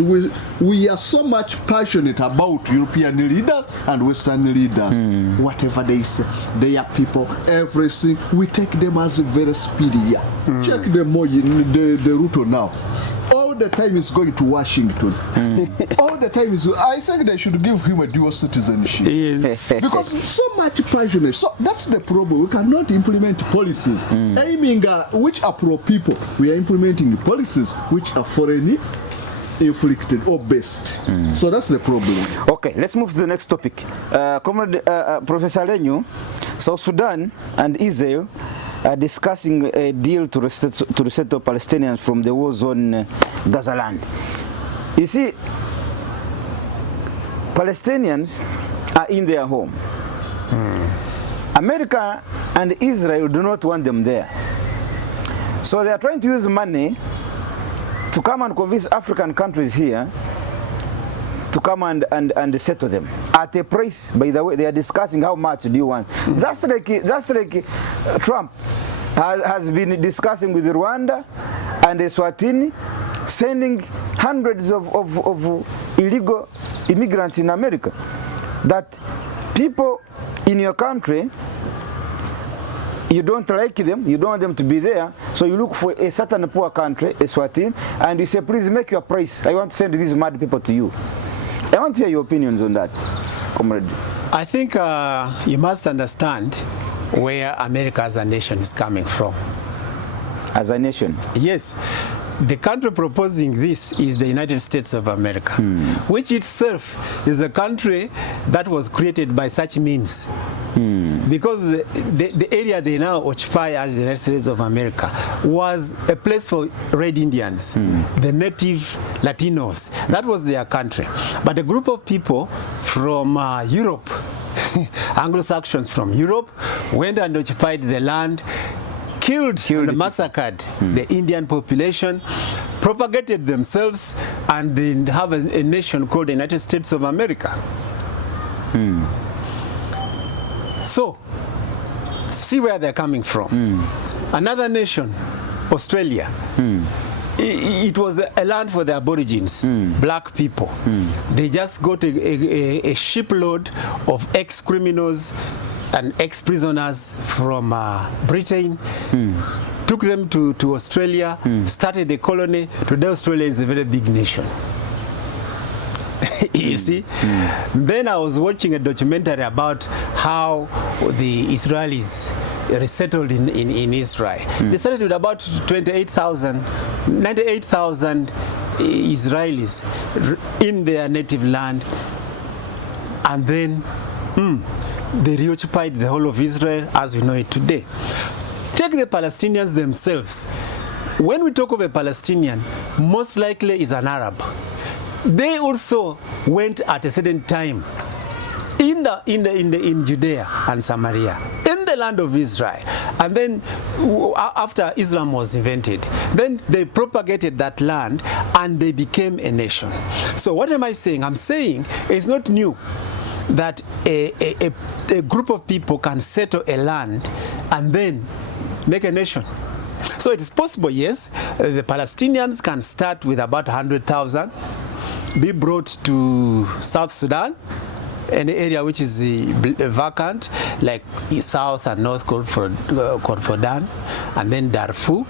we are so much passionate about European leaders and Western leaders. Whatever they say, they are people, everything, we take them as very superior. Check the Ruto now. All the time is going to Washington. All the time is. I think they should give him a dual citizenship. Yes. Because so much passionate. So that's the problem. We cannot implement policies aiming which are pro people. We are implementing policies which are foreign inflicted or based. So that's the problem. Okay, let's move to the next topic. Comrade Professor Lenyu, South Sudan and Israel are discussing a deal to resettle Palestinians from the war zone Gaza land. You see, Palestinians are in their home. America and Israel do not want them there. So they are trying to use money to come and convince African countries here to come and settle them at a price. By the way, they are discussing how much do you want. Just like Trump has been discussing with Rwanda and Eswatini, sending hundreds of illegal immigrants in America. That people in your country, you don't like them, you don't want them to be there, so you look for a certain poor country, Eswatini, and you say, please make your price. I want to send these mad people to you. I want to hear your opinions on that, Comrade I think you must understand where America as a nation is coming from. As a nation? Yes. The country proposing this is the United States of America, which itself is a country that was created by such means. Because the area they now occupy as the United States of America was a place for Red Indians, the native Latinos. That was their country. But a group of people from Europe, Anglo-Saxons from Europe, went and occupied the land, killed and massacred the Indian population, propagated themselves, and then have a nation called the United States of America. So, see where they're coming from. Another nation, Australia. It was a land for the Aborigines, black people. They just got a shipload of ex-criminals and ex-prisoners from Britain, took them to Australia, started a colony. Today Australia is a very big nation. You see? Then I was watching a documentary about how the Israelis resettled in Israel. They started with about 98,000 Israelis in their native land, and then they reoccupied the whole of Israel as we know it today. Take the Palestinians themselves. When we talk of a Palestinian, most likely is an Arab. They also went at a certain time in Judea and Samaria, in the land of Israel, and then after Islam was invented, then they propagated that land and they became a nation. So what am I saying? I'm saying it's not new that a group of people can settle a land and then make a nation. So it is possible, yes, the Palestinians can start with about 100,000, be brought to South Sudan, an area which is vacant, like South and North Kordofan, and then Darfur.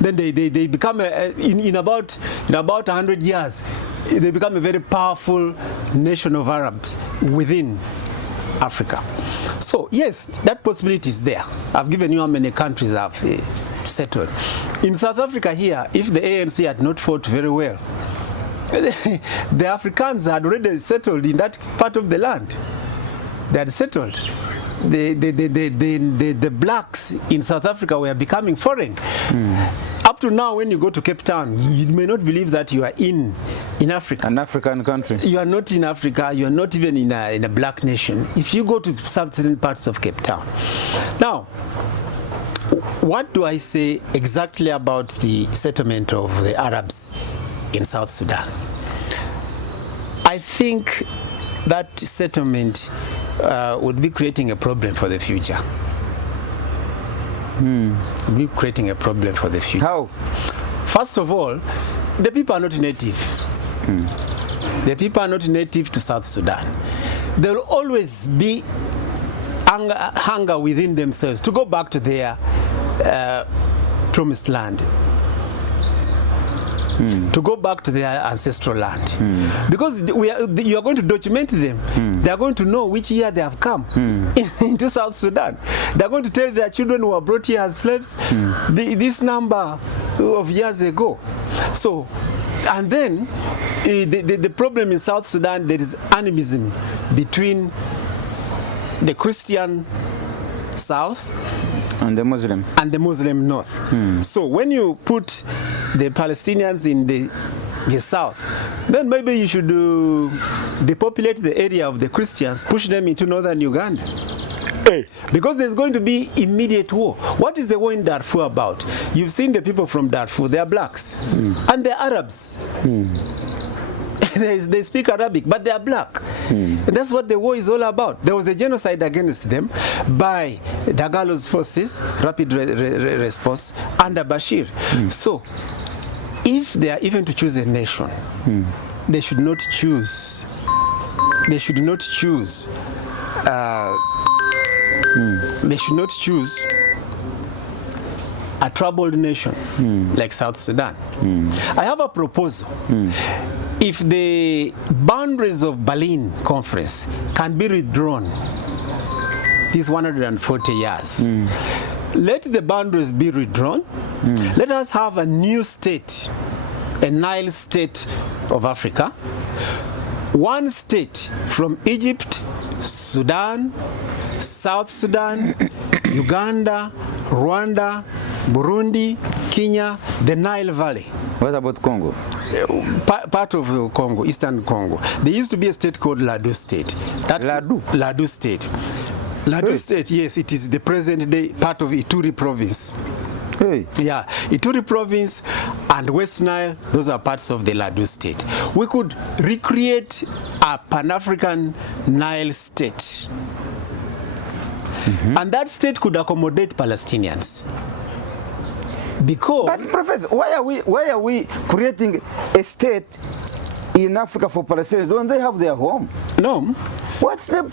Then they become in about 100 years, they become a very powerful nation of Arabs within Africa. So yes, that possibility is there. I've given you how many countries have settled. In South Africa here, if the ANC had not fought very well, the Africans had already settled in that part of the land. They had settled. The blacks in South Africa were becoming foreign. Up to now, when you go to Cape Town, you may not believe that you are in Africa. An African country. You are not in Africa. You are not even in a black nation. If you go to some certain parts of Cape Town. Now, what do I say exactly about the settlement of the Arabs in South Sudan? I think that settlement would be creating a problem for the future. Would be creating a problem for the future. How? First of all, the people are not native. The people are not native to South Sudan. There will always be hunger within themselves to go back to their promised land. To go back to their ancestral land. Because you are going to document them. They are going to know which year they have come into South Sudan. They are going to tell their children who were brought here as slaves this number of years ago. So, and then the problem in South Sudan, there is animism between the Christian South and the Muslim North. So when you put the Palestinians in the South, then maybe you should depopulate the area of the Christians, push them into northern Uganda. Because there's going to be immediate war. What is the war in Darfur about? You've seen the people from Darfur, they are blacks. And they're Arabs. They speak Arabic, but they are black. And that's what the war is all about. There was a genocide against them by Dagalo's forces, rapid response, under Bashir. So, if they are even to choose a nation, they should not choose. They should not choose. They should not choose a troubled nation like South Sudan. I have a proposal. if the boundaries of Berlin Conference can be redrawn, these 140 years, let the boundaries be redrawn. Let us have a new state, a Nile state of Africa. One state from Egypt, Sudan, South Sudan, Uganda, Rwanda, Burundi, Kenya, the Nile Valley. What about Congo? Part of Congo, Eastern Congo. There used to be a state called Ladu State. Ladu State. Ladu State, yes, it is the present day part of Ituri province. Hey. Yeah, Ituri province and West Nile, those are parts of the Ladu State. We could recreate a Pan-African Nile state. And that state could accommodate Palestinians. Because But Professor, why are we creating a state in Africa for Palestinians? Don't they have their home? no, What's the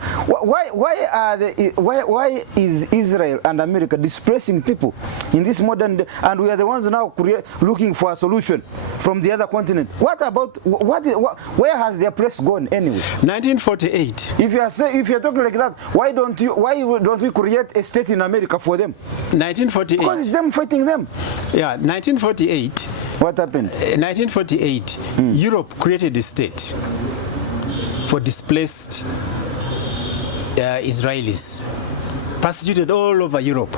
why is Israel and America displacing people in this modern day, and we are the ones now looking for a solution from the other continent? What about where has their place gone anyway? 1948. If you're talking like that, why don't we create a state in America for them? 1948. Because it's them fighting them. Yeah, 1948. What happened? 1948, Europe created a state for displaced Israelis, persecuted all over Europe.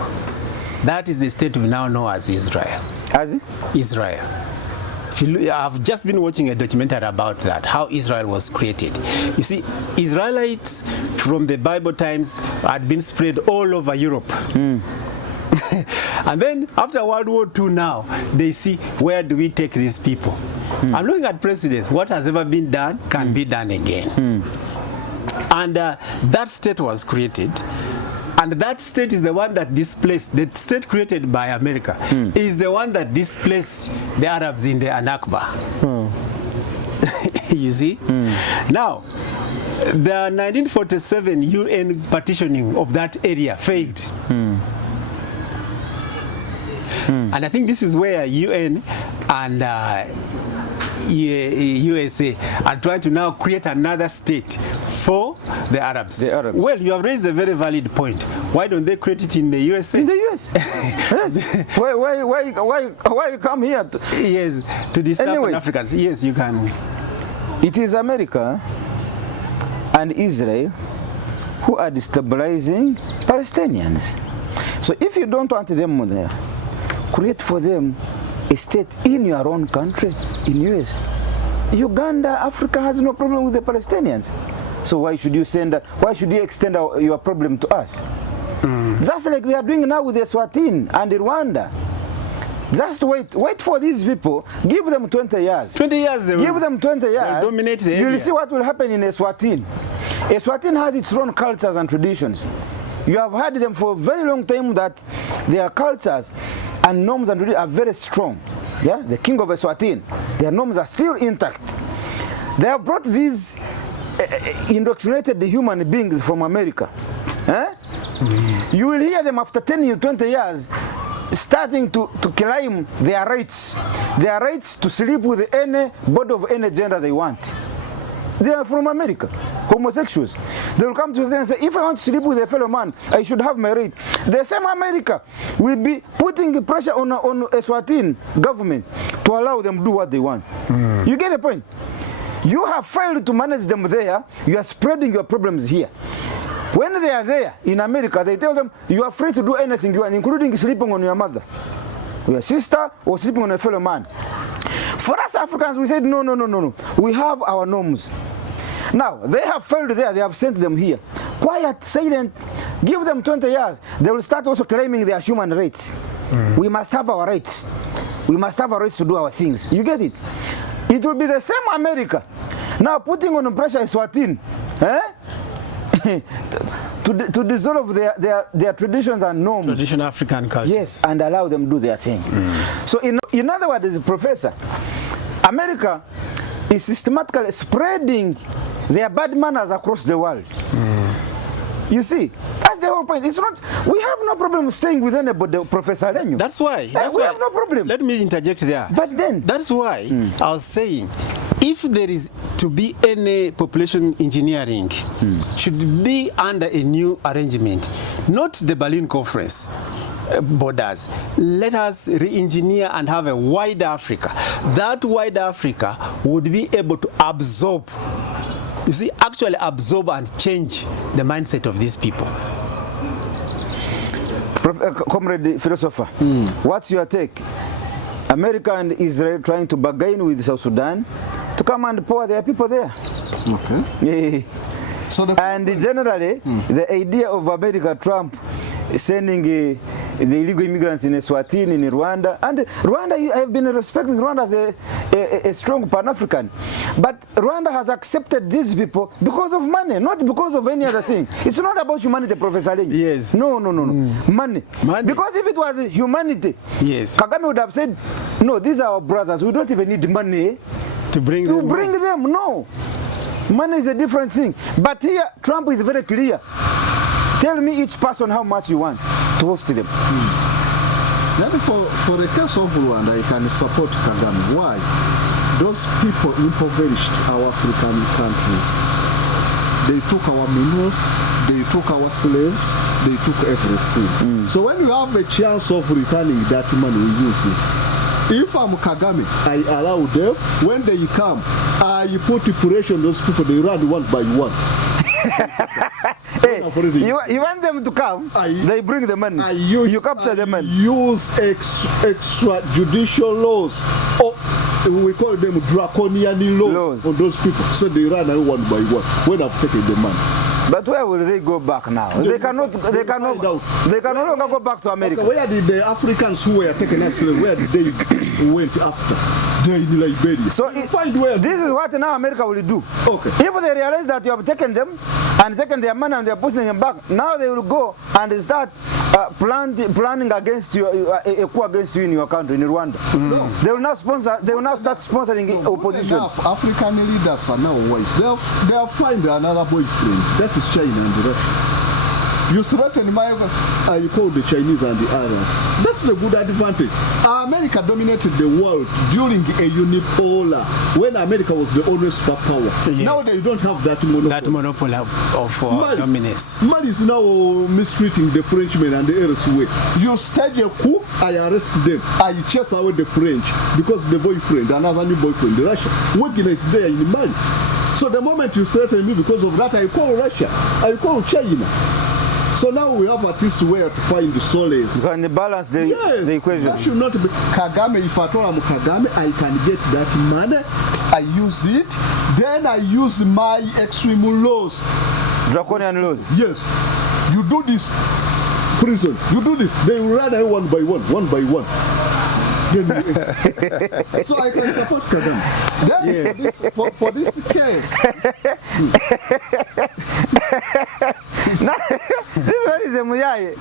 That is the state we now know as Israel. Has it? Israel. I've just been watching a documentary about that, how Israel was created. You see, Israelites from the Bible times had been spread all over Europe. And then after World War II now, they see, where do we take these people? I'm looking at presidents. What has ever been done can be done again. And that state was created. And that state is the one that displaced, the state created by America, is the one that displaced the Arabs in the Nakba. You see? Now, the 1947 UN partitioning of that area failed. And I think this is where UN and USA are trying to now create another state for the Arabs. Well, you have raised a very valid point. Why don't they create it in the USA? In the US? Yes. Why come here? Yes, to disturb Anyway. Africans. Yes, you can. It is America and Israel who are destabilizing Palestinians. So if you don't want them there, create for them a state in your own country, in US. Uganda, Africa has no problem with the Palestinians. So why should you extend your problem to us? Just like they are doing now with the Eswatini and Rwanda. Just wait for these people. Give them 20 years. 20 years they will. Give them 20 years. Dominate the You area. will see what will happen in Eswatini. Eswatini has its own cultures and traditions. You have heard them for a very long time that their cultures and norms and traditions are very strong. Yeah, the king of Eswatini, their norms are still intact. They have brought these indoctrinated human beings from America. You will hear them after 10 or 20 years starting to claim their rights to sleep with any body of any gender they want. They are from America, homosexuals. They will come to us and say, if I want to sleep with a fellow man, I should have my right. The same America will be putting pressure on Eswatini government to allow them to do what they want. You get the point? You have failed to manage them there. You are spreading your problems here. When they are there in America, they tell them, you are free to do anything you want, including sleeping on your mother, your sister, or sleeping on a fellow man. For us Africans, we said, no. We have our norms. Now, they have failed there. They have sent them here. Quiet, silent. Give them 20 years. They will start also claiming their human rights. We must have our rights. We must have our rights to do our things. You get it? It will be the same America now putting on pressure Eswatini to dissolve their traditions and norms. Traditional African culture. Yes, and allow them to do their thing. So in other words, Professor, America is systematically spreading their bad manners across the world. You see, that's the whole whole point. It's not. We have no problem staying with anybody, Professor Lenyu. That's why. We have no problem. Let me interject there. But then, that's why I was saying, if there is to be any population engineering, should be under a new arrangement, not the Berlin Conference borders. Let us re-engineer and have a wide Africa. That wide Africa would be able to absorb, you see, actually absorb and change the mindset of these people. Comrade Philosopher, what's your take? America and Israel trying to bargain with South Sudan to come and pour their people there. Okay. So and generally, the idea of America, Trump, sending the illegal immigrants in Eswatini, in Rwanda, and Rwanda, I have been respecting Rwanda as a strong Pan-African, but Rwanda has accepted these people because of money, not because of any other thing. It's not about humanity, Professor Ling. Yes. No. Money. Because if it was humanity, yes, Kagame would have said, no, these are our brothers, we don't even need money to bring them. No. Money is a different thing. But here, Trump is very clear. Tell me each person how much you want to host them. Then for the case of Rwanda, I can support Kagame. Why? Those people impoverished our African countries. They took our minerals, they took our slaves, they took everything. So when you have a chance of returning that money, we use it. If I'm Kagame, I allow them. When they come, I put pressure on those people. They run one by one. Hey, you want them to come, they bring the money. You capture the money. Use extrajudicial laws. Or we call them draconian laws on those people. So they run one by one when I've taken the money. But where will they go back now? They can no longer go back to America. Okay, where did the Africans who were taken as slaves, where did they went after? They're in Liberia. So find where. This is what now America will do. Okay. If they realize that you have taken them and taken their money and they are putting them back, now they will go and start planning against you, a coup against you in your country, in Rwanda. No. They will now sponsor. They will now start sponsoring opposition. Enough African leaders are now wise. They'll find another boyfriend. That is China and Russia. You threaten you call the Chinese and the others. That's the good advantage. America dominated the world during a unipolar, when America was the only superpower. Yes. Now they don't have that monopoly. That monopoly of dominance. Mali is now mistreating the Frenchmen and the elsewhere. You stage a coup, I arrest them. I chase away the French because the boyfriend, another new boyfriend, the Russia, working is there in Mali. So the moment you threaten me because of that, I call Russia, I call China. So now we have at least where to find the solace. Can you balance the equation? That should not be Kagame. If at all I'm Kagame, I can get that money, I use it, then I use my extreme laws. Draconian laws? Yes. You do this, prison, you do this, they will run one by one. So I can support Kagame. Then for this case. This one is a muyai.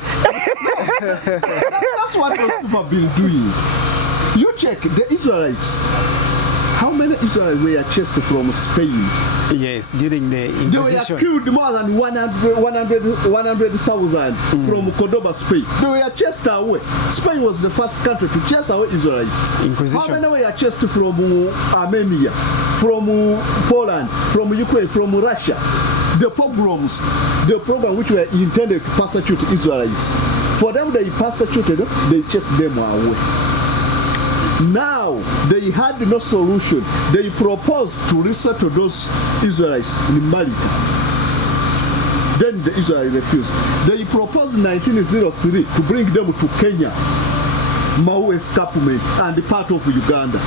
That's what those people have been doing. You check the Israelites. How many Israelites were chased from Spain? Yes, during the Inquisition. They were killed more than 100,000 from Cordoba, Spain. They were chased away. Spain was the first country to chase away Israelites. Inquisition. How many were chased from Armenia, from Poland, from Ukraine, from Russia? The pogroms, the program which were intended to persecute Israelites. For them, they persecuted them, they chased them away. Now, they had no solution. They proposed to resettle those Israelites in Malta. Then the Israel refused. They proposed in 1903 to bring them to Kenya, Mau escapement, and part of Uganda.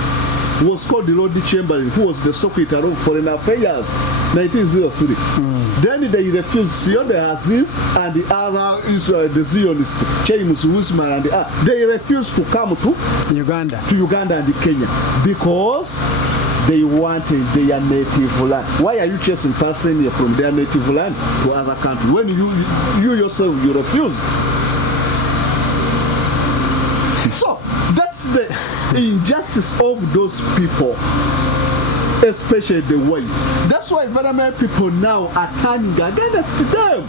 It was called the Lord Chamberlain, who was the Secretary of Foreign Affairs, 1903. Then they refused. Sion the Aziz and the other Israel, the Zionists, James Wisman and the other. They refused to come to Uganda and Kenya because they wanted their native land. Why are you chasing Tanzania from their native land to other countries when you yourself you refuse? So that's the injustice of those people, especially the whites. That's why very many people now are turning against them.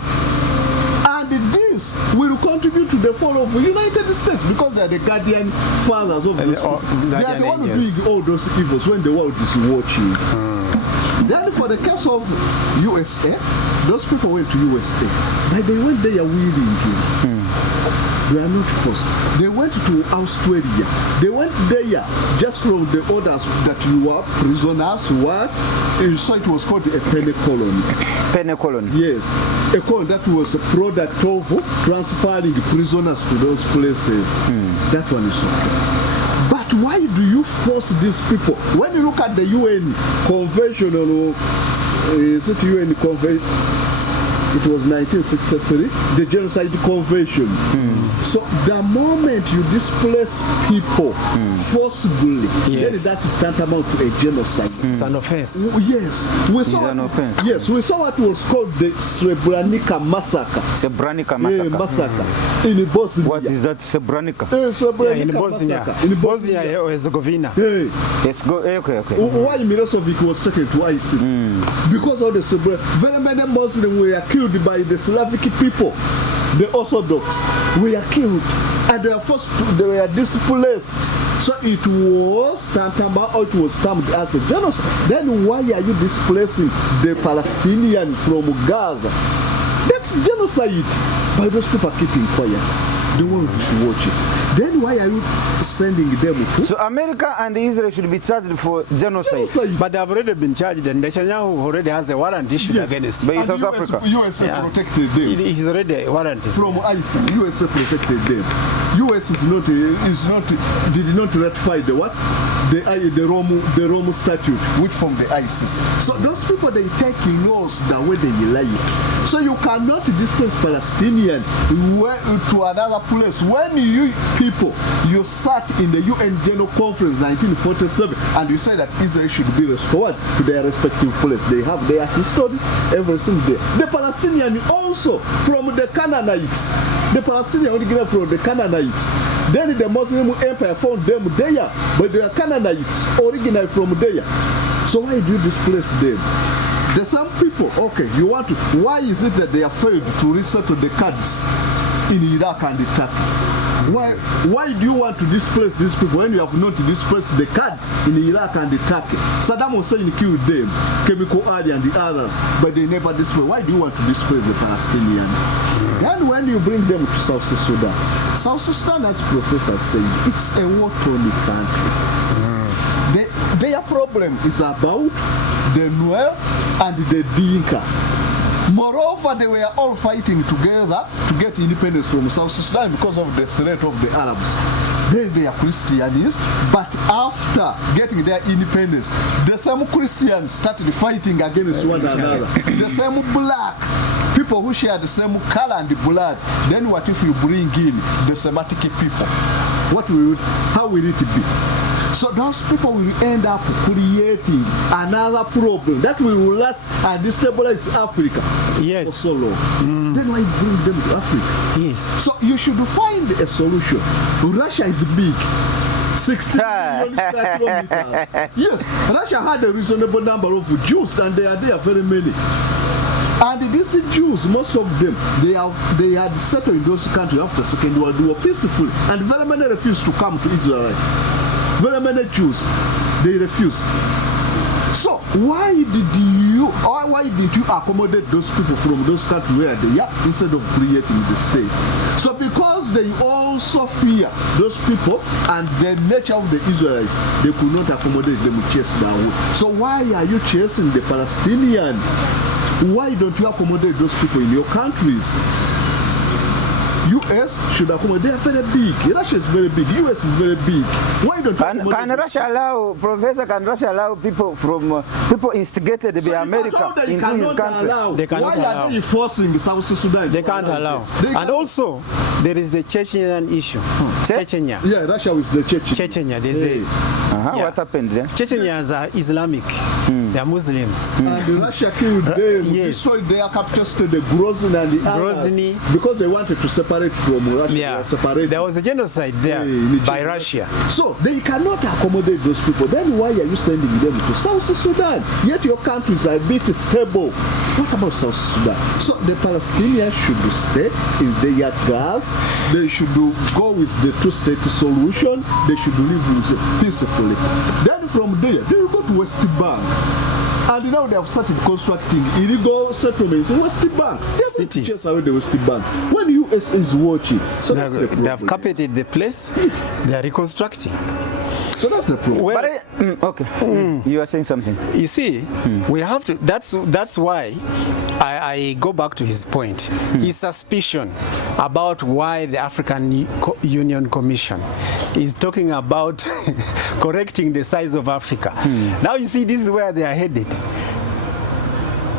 And this Europeans will contribute to the fall of the United States because they are the guardian fathers of those people. They are the one doing all those evils when the world is watching. Then for the case of USA, those people went to USA, but they went there willingly. They are not forced. They went to Australia. They went there just from the orders that you were prisoners, so it was called a penny colony. Penny colony? Yes. A colony that was a product of transferring prisoners to those places. That one is okay. But why do you force these people? When you look at the UN Convention, is it UN Convention? It was 1963, the Genocide Convention. So the moment you displace people forcibly, then that is tantamount to a genocide. It's an offense. Yes. We saw what was called the Srebrenica massacre. Srebrenica massacre. Massacre in Bosnia. What is that, Srebrenica? Srebrenica in Bosnia. massacre. In Bosnia and Herzegovina. Yes, go. Okay. Why Milosevic was taken to ISIS? Because of the Srebrenica. Very many Muslims were killed by the Slavic people, the Orthodox were killed, and they were displaced. So it was termed as a genocide. Then why are you displacing the Palestinians from Gaza? That's genocide. But those people are keeping quiet. The world is watching. Then why are you sending them to? So America and Israel should be charged for genocide. But they have already been charged, and Netanyahu already has a warrant issued against by South Africa. USA protected them. It is already a warrant from ISIS. USA protected them. US did not ratify the what? The Rome Statute, which from the ISIS. So those people, they take laws the way they like. So you cannot displace Palestinians to another place. When you people, you sat in the UN General Conference 1947 and you said that Israel should be restored to their respective place. They have their history, everything there. The Palestinians also from the Canaanites. The Palestinians originally from the Canaanites. Then the Muslim Empire found them there, but they are Canaanites originally from there. So why do you displace them? The same people, okay, you want to, why is it that they are failed to resettle the Kurds in Iraq and Turkey? Why do you want to displace these people when you have not displaced the Kurds in Iraq and Turkey? Saddam Hussein killed them, Chemical Ali and the others, but they never displaced. Why do you want to displace the Palestinians? Then when you bring them to South Sudan, as professors say, it's a war-torn country. Their problem is about the Nuer and the Dinka. Moreover, they were all fighting together to get independence from South Sudan because of the threat of the Arabs. They are Christians, but after getting their independence, the same Christians started fighting against one another. The same black people who share the same color and blood. Then what if you bring in the Semitic people? How will it be? So those people will end up creating another problem that will last and destabilize Africa for so long. Then why bring them to Africa? Yes. So you should find a solution. Russia is big. 60 million square kilometers. Yes, Russia had a reasonable number of Jews, and they are very many. And these Jews, most of them, they had settled in those countries after Second World War peacefully, and very many refused to come to Israel. Very many Jews, they refused. So why did you accommodate those people from those countries where they are instead of creating the state? So because they also fear those people and the nature of the Israelites, they could not accommodate them, chase their way. So why are you chasing the Palestinians? Why don't you accommodate those people in your countries? US should accommodate. They are very big. Russia is very big. US is very big. Why don't you can Russia allow, Professor, can Russia allow people from people instigated by America into his country? They cannot allow. Why are they enforcing South Sudan? They can't allow. And also, there is the Chechen issue. Chechnya. Yeah, Russia is the Chechen. Chechnya. There's a what happened there? Chechenyans are Islamic. They are Muslims. And Russia killed them, destroyed their capital state, the Grozny and the others, because they wanted to separate from Russia. They Yeah, were separated. there was a genocide there in by China. Russia. So they cannot accommodate those people. Then why are you sending them to South Sudan? Yet your countries are a bit stable. What about South Sudan? So the Palestinians should stay in their gas. They should go with the two-state solution. They should live peacefully. Then from there, they will go to West Bank. And now they have started constructing illegal settlements in West Bank. They are going to chase away the West Bank. When the US is watching, so that's the problem. They have carpeted the place. Yes. They are reconstructing. So that's the problem. Well, Okay. You are saying something. you see, we have to. That's why I go back to his point. His suspicion about why the African Union Commission is talking about correcting the size of Africa. Now you see, this is where they are headed.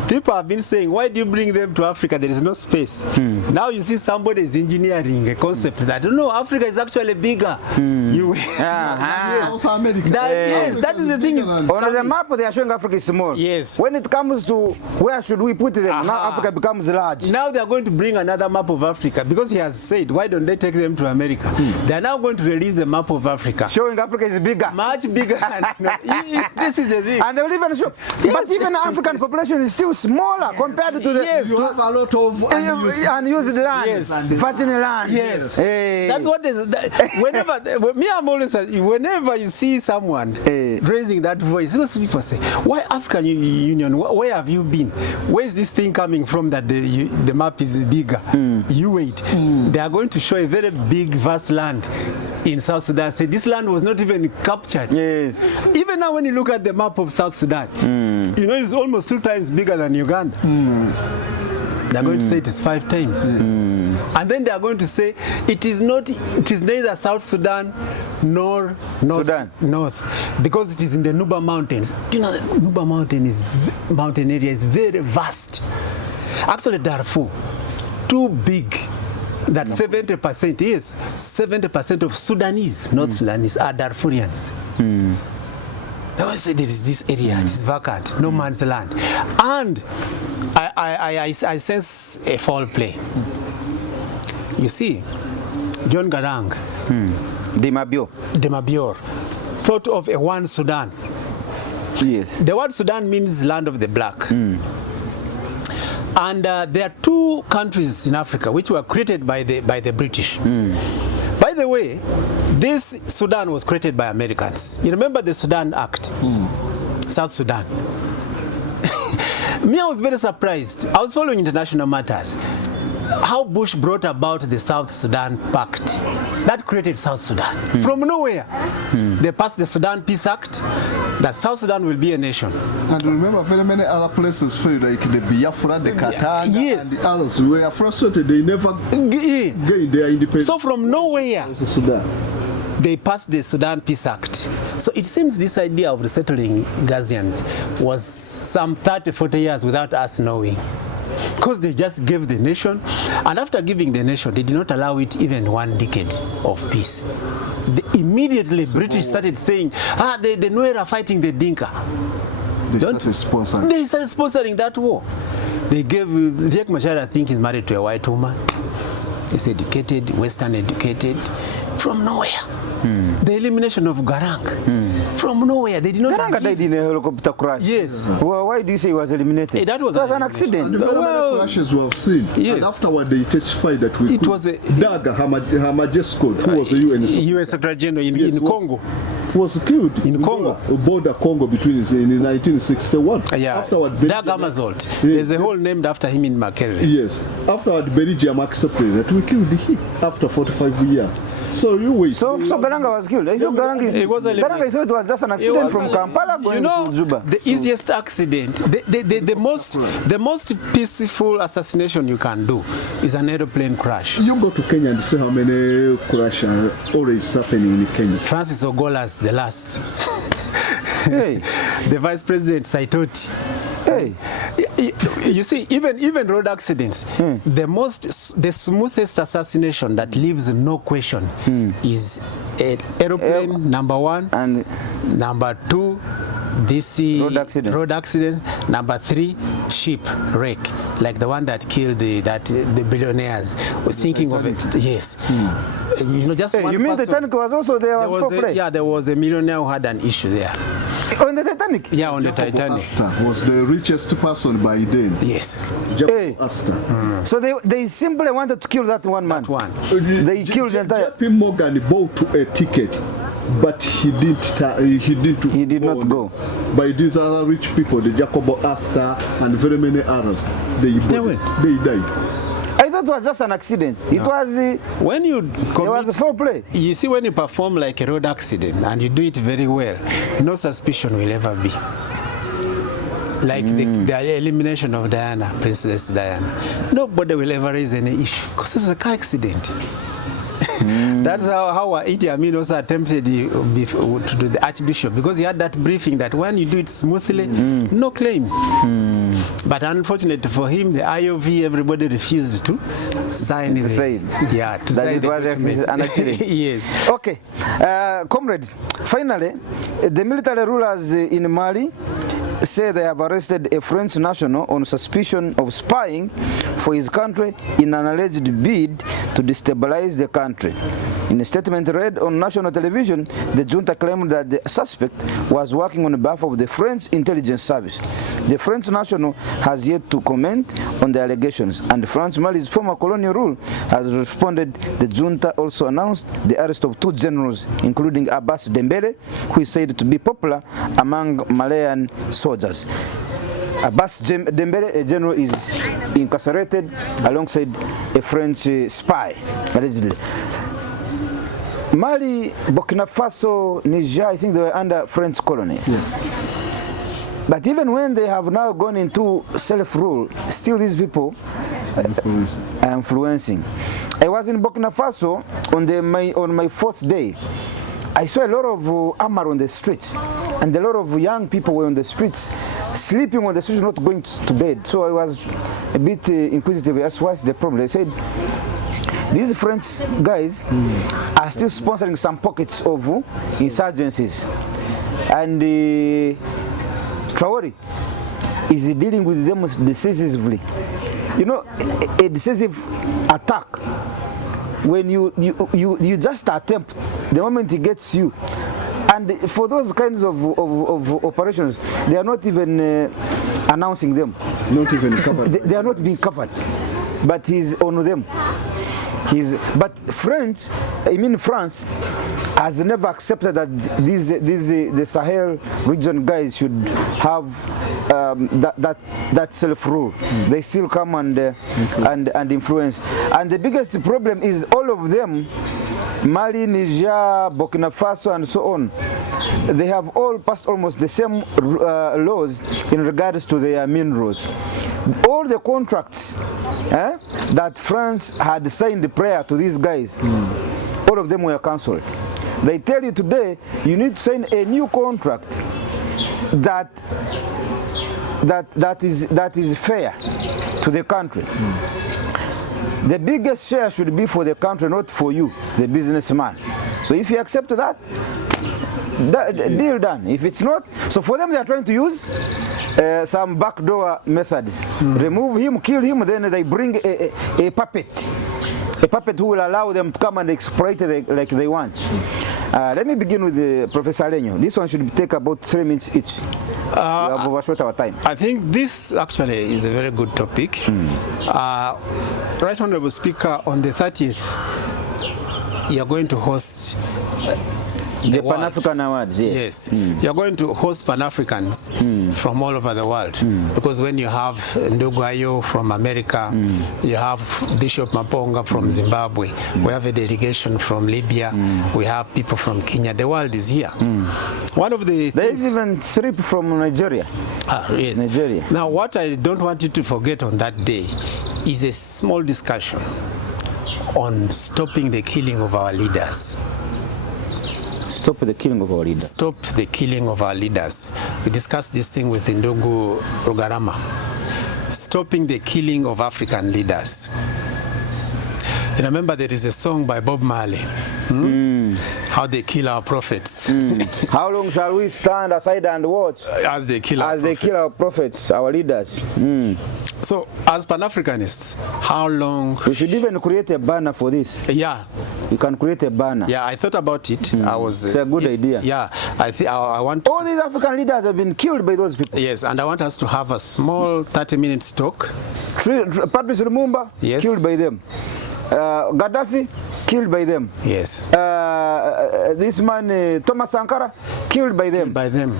People have been saying, why do you bring them to Africa? There is no space. Now you see somebody is engineering a concept that, no, Africa is actually bigger. South America. Yes, that is the thing. On the map, they are showing Africa is small. Yes. When it comes to where should we put them, now Africa becomes large. Now they are going to bring another map of Africa because he has said, why don't they take them to America? They are now going to release a map of Africa. Showing Africa is bigger. Much bigger. This is the thing. And they will even show. But even African population is still smaller compared to the You have a lot of unused land, Yes. virgin land. Yes. Hey. That's what is. Whenever me, I'm always whenever you see someone raising that voice, those people say, "Why African Union? Where have you been? Where is this thing coming from that the map is bigger?" You wait. They are going to show a very big, vast land in South Sudan. Say this land was not even captured. Yes. Even now, when you look at the map of South Sudan, you know it's almost 2 times bigger than Uganda. They are going to say it is 5 times. And then they are going to say it is neither South Sudan nor North, because it is in the Nuba Mountains. You know, the Nuba mountain area is very vast. Actually, Darfur is too big that 70%, yes, 70% of Sudanese, North Sudanese, are Darfurians. They always say there is this area, it is vacant, no man's land. And I sense a foul play. You see, John Garang, De Mabior, thought of a one Sudan. Yes. The word Sudan means land of the black. And there are 2 countries in Africa which were created by the British. By the way, this Sudan was created by Americans. You remember the Sudan Act? South Sudan. Me, I was very surprised. I was following international matters. How Bush brought about the South Sudan Pact. That created South Sudan. From nowhere. They passed the Sudan Peace Act, that South Sudan will be a nation. And remember, very many other places feel like the Biafra, the Katanga, Yes. and the others were frustrated. They never gained their independence. So from nowhere, Sudan. they passed the Sudan Peace Act. So it seems this idea of resettling Gazians was some 30, 40 years without us knowing. Because they just gave the nation, and after giving the nation, they did not allow it even 1 decade of peace. Immediately, British started saying, the Nuer are fighting the Dinka. They started sponsoring that war. They gave, Riek Machar, I think, is married to a white woman. He's educated, Western educated, from nowhere. The elimination of Garang, from nowhere. They did not. Garang died in a helicopter crash. Yes. Well, why do you say he was eliminated? That was an accident. The many crashes we have seen. Yes. And afterward, they testified that we It was a Daga Hamajesko, who was a UN US Secretary General in Congo. was killed In Congo. border Congo between in 1961. Yeah. Afterward, Dag Amazolt. Yes. There's a hole named after him in Makerere. Yes. Afterward, Belgium accepted that we killed him after 45 years. So you wait. So Garanga was killed. I thought Garanga thought it was just an accident from Kampala going to Juba. The easiest accident, the most peaceful assassination you can do is an aeroplane crash. You go to Kenya and see how many crashes are always happening in Kenya. Francis Ogolas, the last. Hey. The Vice President Saitoti. Hey. You see, even road accidents, the smoothest assassination that leaves no question is aeroplane, number 1, and number 2, DC road accident, number 3, ship wreck. like the one that killed the billionaires, was thinking of it. Yes. You know, just one you mean person. the Titanic was also there? Yeah, there was a millionaire who had an issue there. On the Titanic? Yeah, on the Titanic. Astor was the richest person by then. Yes. Jacob Astor. So they simply wanted to kill that one man. That one. They killed the entire. JP Morgan bought a ticket, but he did not go. By these other rich people, the Jacob Astor and very many others, they died. I thought it was just an accident. It was when you there was a foreplay. You see, when you perform like a road accident and you do it very well, no suspicion will ever be. Like the elimination of Diana, Princess Diana. Nobody will ever raise any issue because it was a car accident. That's how Idi Amin also attempted to do the Archbishop, because he had that briefing that when you do it smoothly, no claim. But unfortunately for him, the IOV, everybody refused to sign it. To sign the document. An accident. Yes. Okay, comrades. Finally, the military rulers in Mali say they have arrested a French national on suspicion of spying for his country in an alleged bid to destabilize the country. In a statement read on national television, the junta claimed that the suspect was working on behalf of the French intelligence service. The French national has yet to comment on the allegations, and France, Mali's former colonial rule, has responded. The junta also announced the arrest of 2 generals, including Abbas Dembele, who is said to be popular among Malian soldiers. Abbas Dembele, a general, is incarcerated alongside a French spy, allegedly. Mali, Burkina Faso, Niger, I think they were under French colony. Yeah. But even when they have now gone into self-rule, still these people are influencing. I was in Burkina Faso on my 4th day. I saw a lot of armor on the streets, and a lot of young people were on the streets, sleeping on the streets, not going to bed. So I was a bit inquisitive. I asked, what's the problem? They said, these French guys are still sponsoring some pockets of insurgencies, and Traore is dealing with them decisively. You know, a decisive attack, when you just attempt, the moment he gets you. And for those kinds of operations, they are not even announcing them. Not even covered. They are not being covered, but he's on them. But France has never accepted that the Sahel region guys should have that self-rule. They still come and influence. And the biggest problem is all of them, Mali, Niger, Burkina Faso, and so on, they have all passed almost the same laws in regards to their minerals. All the contracts that France had signed prior to these guys, all of them were cancelled. They tell you today, you need to sign a new contract that is fair to the country. The biggest share should be for the country, not for you, the businessman. So if you accept that, deal done. If it's not, so for them they are trying to use some backdoor methods. Remove him, kill him, then they bring a puppet who will allow them to come and exploit it like they want. Let me begin with Professor Alenyo. This one should take about 3 minutes each. We have overshot our time. I think this actually is a very good topic. Right Honorable Speaker, on the 30th, you are going to host the Pan-African Awards, yes. You're going to host Pan-Africans from all over the world, because when you have Ndugayo from America, you have Bishop Maponga from Zimbabwe, we have a delegation from Libya, we have people from Kenya. The world is here. One of the there is even 3 from Nigeria. Yes. Nigeria. Now, what I don't want you to forget on that day is a small discussion on stopping the killing of our leaders. Stop the killing of our leaders. Stop the killing of our leaders. We discussed this thing with Ndugu Rugarama. Stopping the killing of African leaders. And remember, there is a song by Bob Marley how they kill our prophets. How long shall we stand aside and watch As they kill our as they prophets. kill our prophets, our leaders? So, as Pan-Africanists, how long? We should even create a banner for this. Yeah, You can create a banner. yeah. I thought about it. I was. It's a good idea. Yeah, I want. All these African leaders have been killed by those people. Yes, and I want us to have a small 30-minute talk. Patrice Lumumba, Yes. killed by them. Gaddafi, killed by them. Yes, This man, Thomas Sankara, killed by them. by them.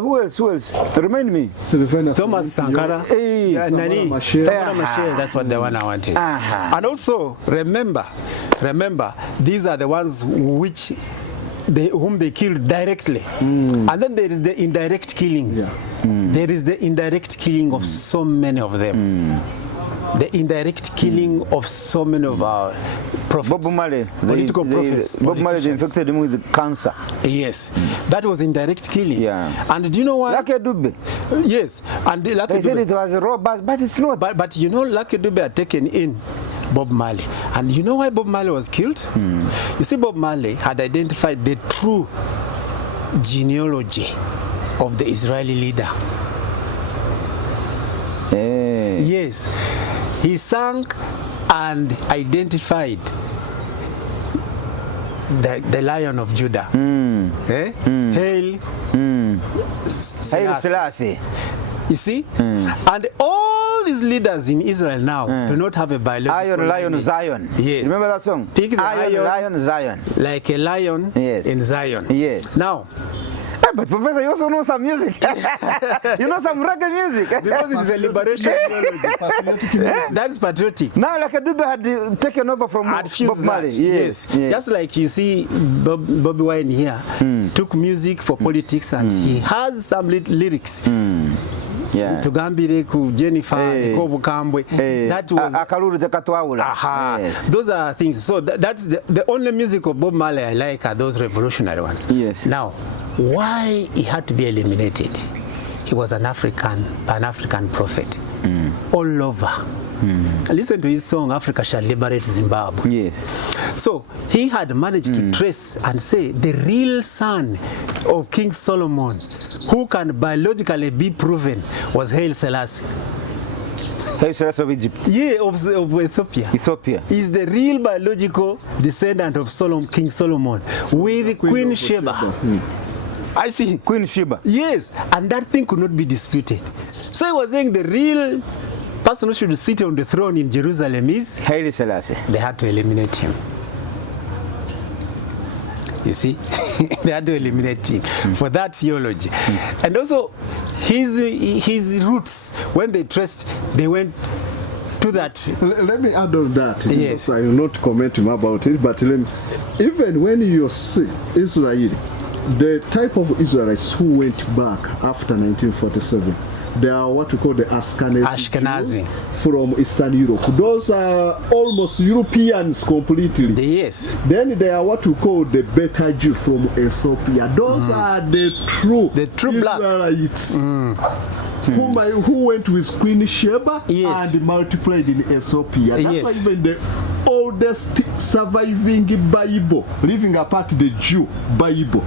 Who else? Who else? Remind me. Sylvester Thomas Stallone, Sankara. Hey, Yeah, Nani. Machel. Samora Machel, that's what the one I wanted. And also, remember, these are the ones whom they killed directly. And then there is the indirect killings. There is the indirect killing of so many of them. The indirect killing of so many of our prophets. Bob Marley, political prophets. Bob Marley politicians. infected him with cancer. Yes, that was indirect killing. Yeah. And do you know why? Lucky Dube. Yes, and Lucky They said Dube. it was a robber, but it's not. But you know, Lucky Dube had taken in Bob Marley. And you know why Bob Marley was killed? You see, Bob Marley had identified the true genealogy of the Israeli leader. Yes. He sang and identified the Lion of Judah. Hail Haile Selassie. Selassie. You see? And all these leaders in Israel now do not have a biological Iron Lion lineage. Zion. Yes. Remember that song? Pick the Iron lion. Lion Zion. Like a lion Yes. in Zion. Yes. Now, But Professor, you also know some music. You know some reggae music. because it is a liberation theology. That is patriotic. Now, like Dube had taken over from Had fused Bob Marley. that. Yes. Yes. Just like you see Bobby Wine here took music for politics and he has some lyrics. Yeah. Tugambire ku Jennifer Kobukambwe. That was Akaluru Tekatwaula. Aha. Yes. Those are things. So that's the only music of Bob Marley I like are those revolutionary ones. Yes. Now, why he had to be eliminated? He was an Pan-African prophet all over. Listen to his song, Africa Shall Liberate Zimbabwe. Yes. So he had managed to trace and say the real son of King Solomon, who can biologically be proven, was Haile Selassie. Haile Selassie of Egypt. Yeah, of Ethiopia. Ethiopia. Is the real biological descendant of King Solomon with Queen Sheba. I see. Queen Sheba. Yes, and that thing could not be disputed. So he was saying the real person who should sit on the throne in Jerusalem is. Haile Selassie. They had to eliminate him. You see, they had to eliminate him for that theology. And also, his roots, when they traced, they went to that. Let me add on that. Yes. I will not comment about it, but even when you see Israel, the type of Israelites who went back after 1947, they are what we call the Ashkenazi Jews from Eastern Europe. Those are almost Europeans completely. Yes. Then they are what we call the Beta Jews from Ethiopia. Those are the true black Israelites. Who went with Queen Sheba Yes. and multiplied in Ethiopia. That's Yes. why even the oldest surviving Bible, leaving apart the Jew Bible,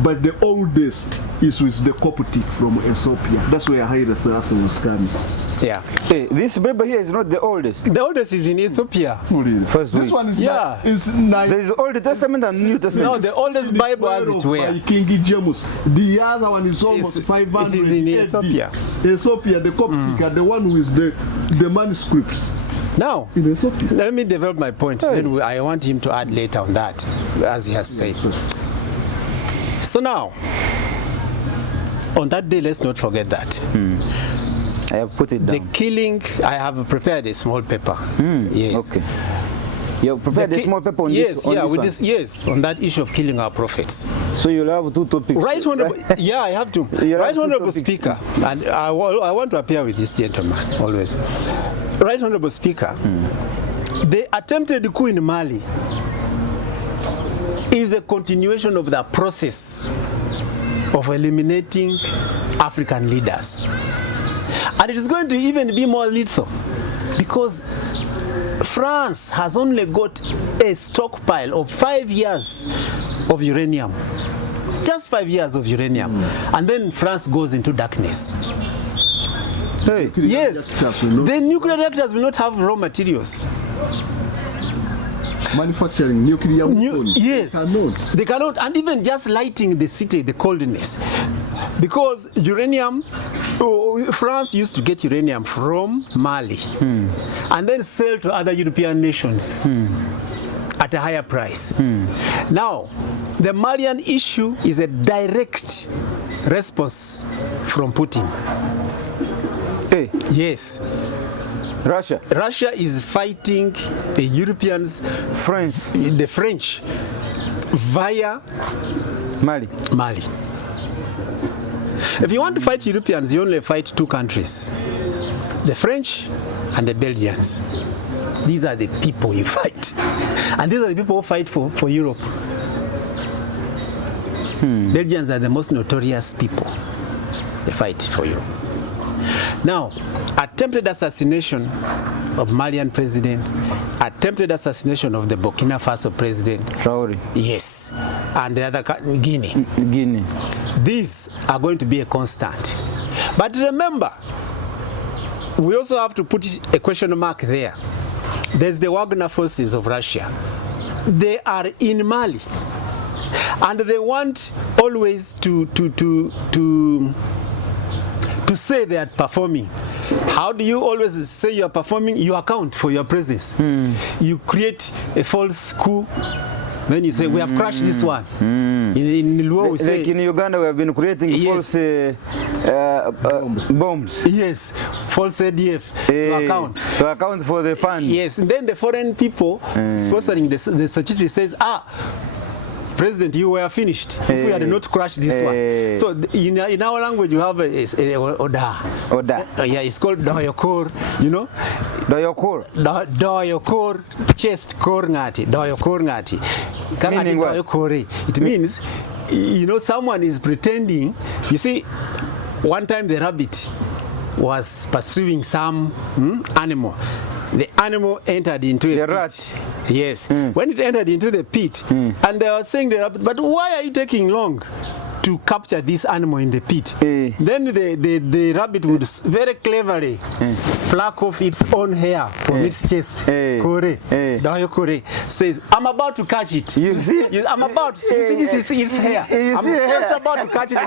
but the oldest is with the Coptic from Ethiopia. That's where Haile Selassie was coming. Yeah. Hey, this Bible here is not the oldest. The oldest is in Ethiopia. First This week. one is Yeah. There is Old Testament and New Testament. No, the oldest Bible as it were. By King James. The other one is almost It's- 500. it is in AD. Ethiopia. Ethiopia, the Coptic are the one with the manuscripts Now, in Ethiopia. let me develop my point. Then I want him to add later on that, as he has said. So now, on that day, let's not forget that. I have put it The down. killing, I have prepared a small paper. Yes. Okay. You have prepared a small paper on yes, this, on yeah, this with one. this, yes, on that issue of killing our prophets. So you'll have two topics. Right, honorable. Yeah, I have to. You Right, have two honorable topics. Speaker, and I want to appear with this gentleman always. Right, honorable Speaker, the attempted coup in Mali is a continuation of the process of eliminating African leaders. And it is going to even be more lethal because France has only got a stockpile of 5 years of uranium. Just 5 years of uranium. And then France goes into darkness. Hey. Yes, the nuclear reactors will not have raw materials. Manufacturing nuclear weapons. Yes, they cannot. And even just lighting the city, the coldness. Because uranium, France used to get uranium from Mali and then sell to other European nations at a higher price. Now, the Malian issue is a direct response from Putin. Hey. Yes. Russia is fighting the Europeans, the French, via Mali. If you want to fight Europeans, you only fight two countries, the French and the Belgians. These are the people you fight. And these are the people who fight for Europe. Belgians are the most notorious people. They fight for Europe. Now, attempted assassination of Malian president, attempted assassination of the Burkina Faso president. Traore. Yes. And the other, Guinea. These are going to be a constant. But remember, we also have to put a question mark there. There's the Wagner forces of Russia. They are in Mali. And they want always to say they are performing. How do you always say you are performing? You account for your presence. You create a false coup. Then you say, we have crashed this one. In Luo, we say, like in Uganda, we have been creating false bombs. Yes, false ADF to account for the fund. Yes, and then the foreign people sponsoring the security says, President, you were finished if we had not crashed this one. So in our language, you have a Oda. Yeah, it's called Doyokor, you know? Doyokor, chest kor ngati. Doyokor ngati. Meaning what? It means, you know, someone is pretending. You see, one time the rabbit was pursuing some animal. The animal entered into a pit. Rat. Yes. When it entered into the pit, and they were saying, but why are you taking long to capture this animal in the pit? Then the rabbit would very cleverly pluck off its own hair from its chest. Kore. Says, I'm about to catch it. You see? I'm about. You see, this is its hair. I'm just about to catch it.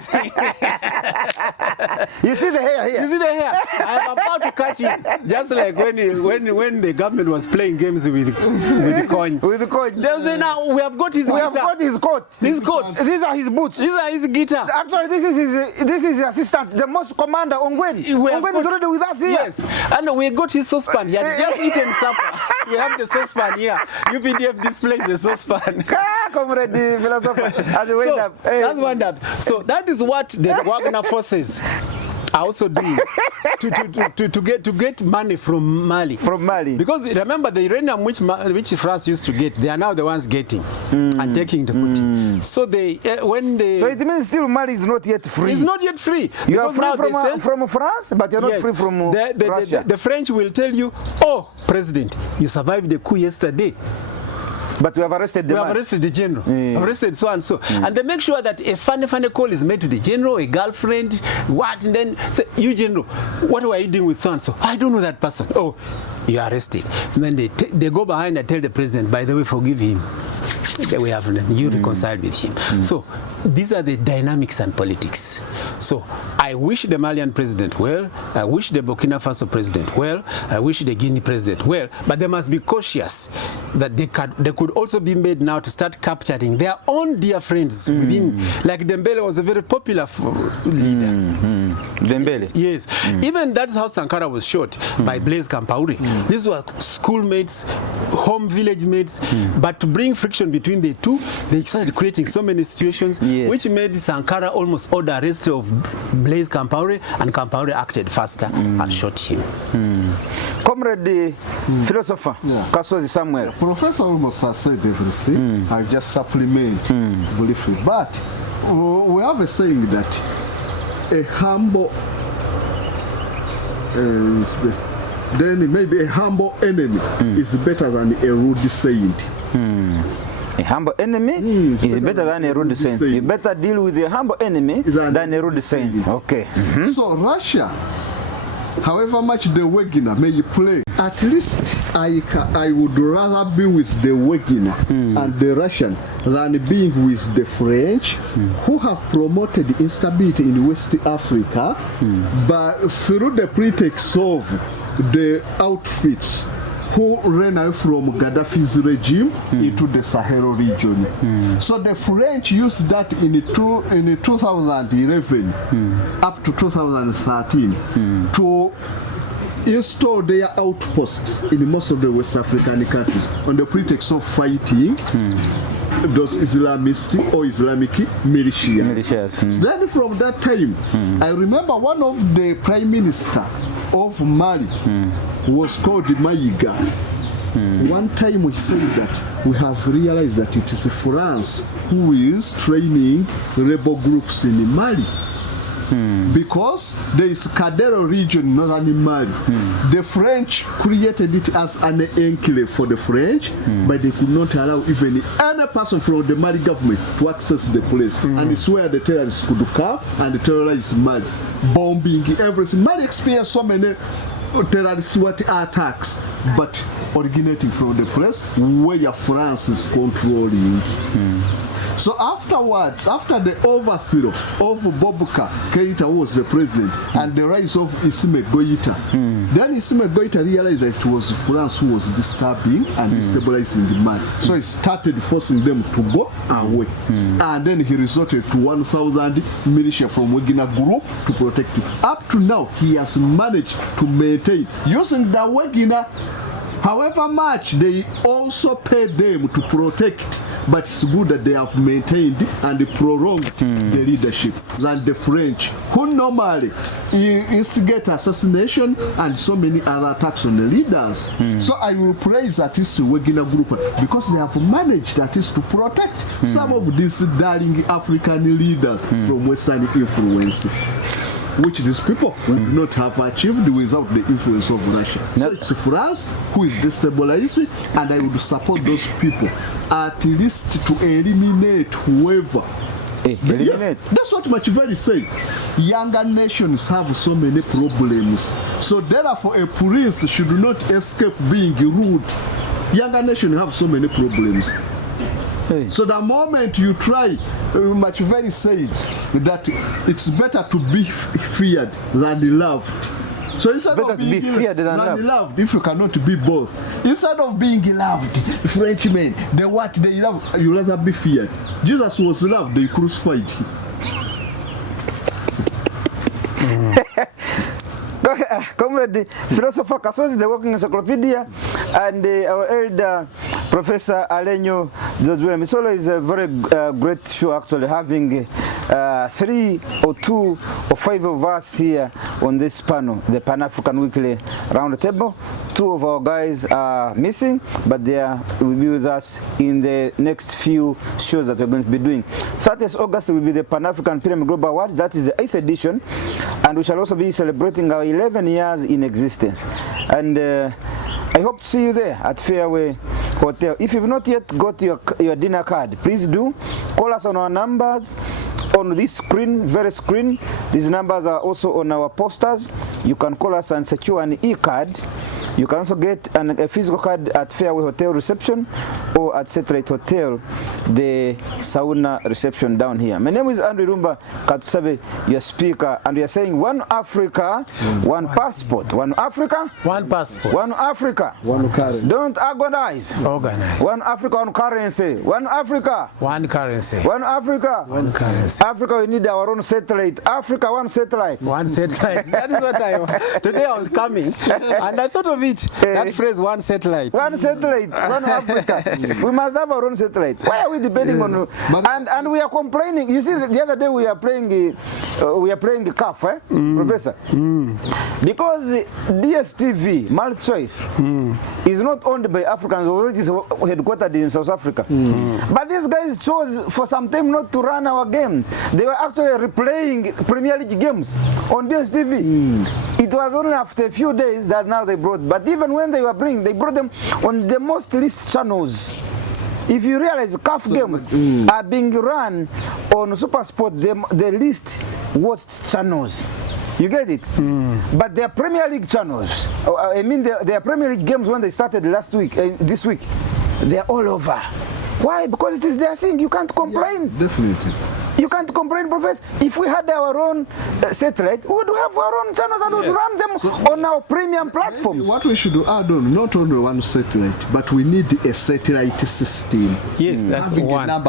You see the hair here? You see the hair? I'm about to catch it. Just like when the government was playing games with the coin. With the coin. They say, now we have got his guitar. We have got his coat. His coat. These are his boots. These are his guitar. Actually, this is his assistant, the most commander, Ongwen. Ongwen is already with us here. Yes. And we got his saucepan. He had just eaten supper. We have the saucepan here. UPDF displays the saucepan. Comrade philosopher. That's wonderful. So that is what the Wagner forces are also doing to get money from Mali. From Mali. Because remember, the uranium which France used to get, they are now the ones getting and taking to Putin. So So it means still Mali is not yet free. It's not yet free. You are free from France, but you're not free from Russia. The French will tell you, oh, President, you survived the coup yesterday. But we have arrested the We have arrested the general. Arrested so and so. And they make sure that a funny call is made to the general, a girlfriend, what, and then say, you general, what were you doing with so and so? I don't know that person. Oh, you are arrested. And then they go behind and tell the president, by the way, forgive him. We have you reconciled with him. So these are the dynamics and politics. So I wish the Malian president well. I wish the Burkina Faso president well. I wish the Guinea president well. But they must be cautious that they could also be made now to start capturing their own dear friends within. Like Dembele was a very popular leader. Dembele. Yes. Even that's how Sankara was shot by Blaise Compaoré. These were schoolmates, home village mates. But to bring friction between the two, they started creating so many situations which made Sankara almost order arrest of Blaise Compaoré, and Compaoré acted faster and shot him. Comrade philosopher Kasozi Samuel. Professor almost has said everything. I just supplement briefly. But we have a saying that a humble then maybe a humble enemy is better than a rude saint. A humble enemy is better than a rude saint. You better deal with a humble enemy than a rude saint. Okay. So Russia, however much the Wagner may play, at least I would rather be with the Wagner and the Russian than being with the French, who have promoted instability in West Africa, but through the pretext of the outfits who ran away from Gaddafi's regime into the Sahel region. So the French used that in 2011 up to 2013 to install their outposts in most of the West African countries on the pretext of fighting those Islamist or Islamic militias. Then from that time, I remember one of the prime minister of Mali was called Mayiga. One time we said that we have realized that it is France who is training rebel groups in Mali. Because there is Cadero region in northern Mali. The French created it as an enclave for the French, but they could not allow even any person from the Mali government to access the place. And it's where the terrorists could come and terrorize Mali, bombing everything. Mali experienced so many terrorist attacks, but originating from the place where France is controlling. So afterwards, after the overthrow of Boubacar Keïta, who was the president, and the rise of Assimi Goïta, then Assimi Goïta realized that it was France who was disturbing and destabilizing the Mali. So he started forcing them to go away. And then he resorted to 1,000 militia from Wagner group to protect him. Up to now, he has managed to maintain, using the Wagner, however much they also pay them to protect, but it's good that they have maintained and prolonged the leadership than the French, who normally instigate assassination and so many other attacks on the leaders. So I will praise at least the Wagner group because they have managed at least to protect some of these darling African leaders from Western influence, which these people would not have achieved without the influence of Russia. So it's France who is destabilizing, and I would support those people at least to eliminate whoever. Eliminate. Yeah, that's what Machiavelli said. Younger nations have so many problems. So therefore a prince should not escape being rude. Younger nations have so many problems. So the moment you try, Machiavelli said that it's better to be feared than loved. So instead of being feared than loved, if you cannot be both, instead of being loved, Frenchmen, what they love, you rather be feared. Jesus was loved, they crucified him. Comrade Philosopher Kasozi, the Working Encyclopedia, and our elder Professor Alenyo Jojuel. It's always a very great show, actually, having 3 or 2 or 5 of us here on this panel, the Pan-African Weekly Round Table. 2 of our guys are missing, but they will be with us in the next few shows that we're going to be doing. 30th August will be the Pan-African Pyramid Global Award. That is the 8th edition, and we shall also be celebrating our 11 years in existence. And I hope to see you there at Fairway Hotel. If you've not yet got your dinner card, please do call us on our numbers on this screen, very screen. These numbers are also on our posters. You can call us and secure an e-card. You can also get a physical card at Fairway Hotel reception or at Satellite Hotel, the sauna reception down here. My name is Andrew Irumba Katusabe, your speaker, and we are saying one Africa, one passport. One Africa, one passport. One Africa, one currency. Don't agonize. Organize. One Africa, one currency. One Africa, one currency. One Africa, one currency. Africa, we need our own satellite. Africa, one satellite. One satellite. That is what today I was coming and I thought of it. That phrase, one satellite. One satellite, one Africa. We must have our own satellite. Why are we debating on? And we are complaining. You see, the other day we are playing CAF, Professor. Because DSTV, multi-choice, is not owned by Africans, although it is headquartered in South Africa. But these guys chose for some time not to run our games. They were actually replaying Premier League games on DSTV. It was only after a few days that now they brought. But even when they were bringing, they brought them on the most least channels. If you realize CAF games are being run on SuperSport, the least watched channels. You get it? But their Premier League channels, I mean their Premier League games when they started last week, this week, they're all over. Why? Because it is their thing. You can't complain. Yeah, definitely. You can't complain, Professor. If we had our own satellite, we would have our own channels and would run them on our premium platforms. What we should add on, not only one satellite, but we need a satellite system. Yes, that's one. A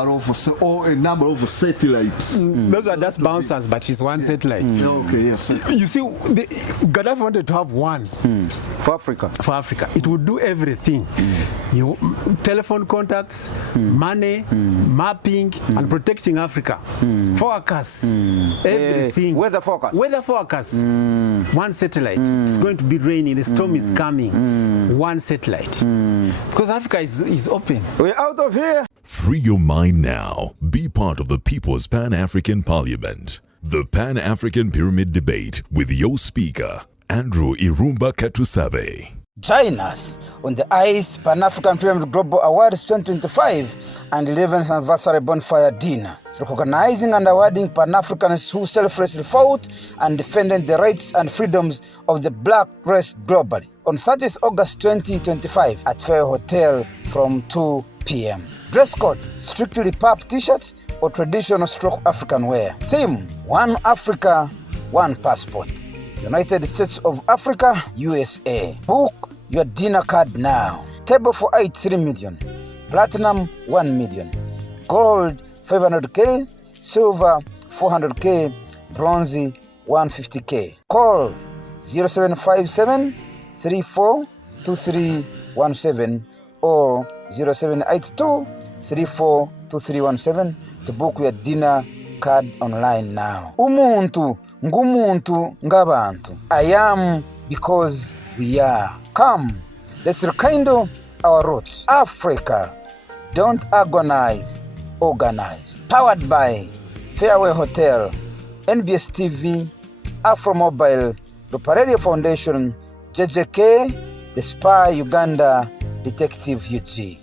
number of satellites. Those are just bouncers, but it's one satellite. Okay, yes. You see, Gaddafi wanted to have one For Africa. for Africa. It would do everything. You, telephone contacts, money, mapping, and protecting Africa. Forecast, everything. Weather forecast. Weather forecast. One satellite. It's going to be raining. The storm is coming. One satellite. Because Africa is open. We're out of here. Free your mind now. Be part of the People's Pan-African Parliament. The Pan-African Pyramid Debate with your speaker, Andrew Irumba Katusabe. Join us on the ICE Pan-African Pyramid Global Awards 2025 and 11th Anniversary Bonfire Dinner, recognizing and awarding Pan-Africans who selflessly fought and defended the rights and freedoms of the black race globally on 30th August 2025 at Fair Hotel from 2 p.m. Dress code, strictly pub t-shirts or traditional stroke African wear. Theme, One Africa, One Passport. United States of Africa, USA. Book your dinner card now. Table for 8, 3 million. Platinum, 1 million. Gold, 500K. Silver, 400K. Bronze, 150K. Call 0757 342317 or 0782 342317 to book your dinner card online now. Umuntu ngumuntu ngabantu. I am because we are. Come, let's rekindle our roots. Africa, don't agonize, organize. Powered by Fairway Hotel, NBS TV, Afro Mobile, Lupa Radio Foundation, JJK, The Spy Uganda, Detective UG.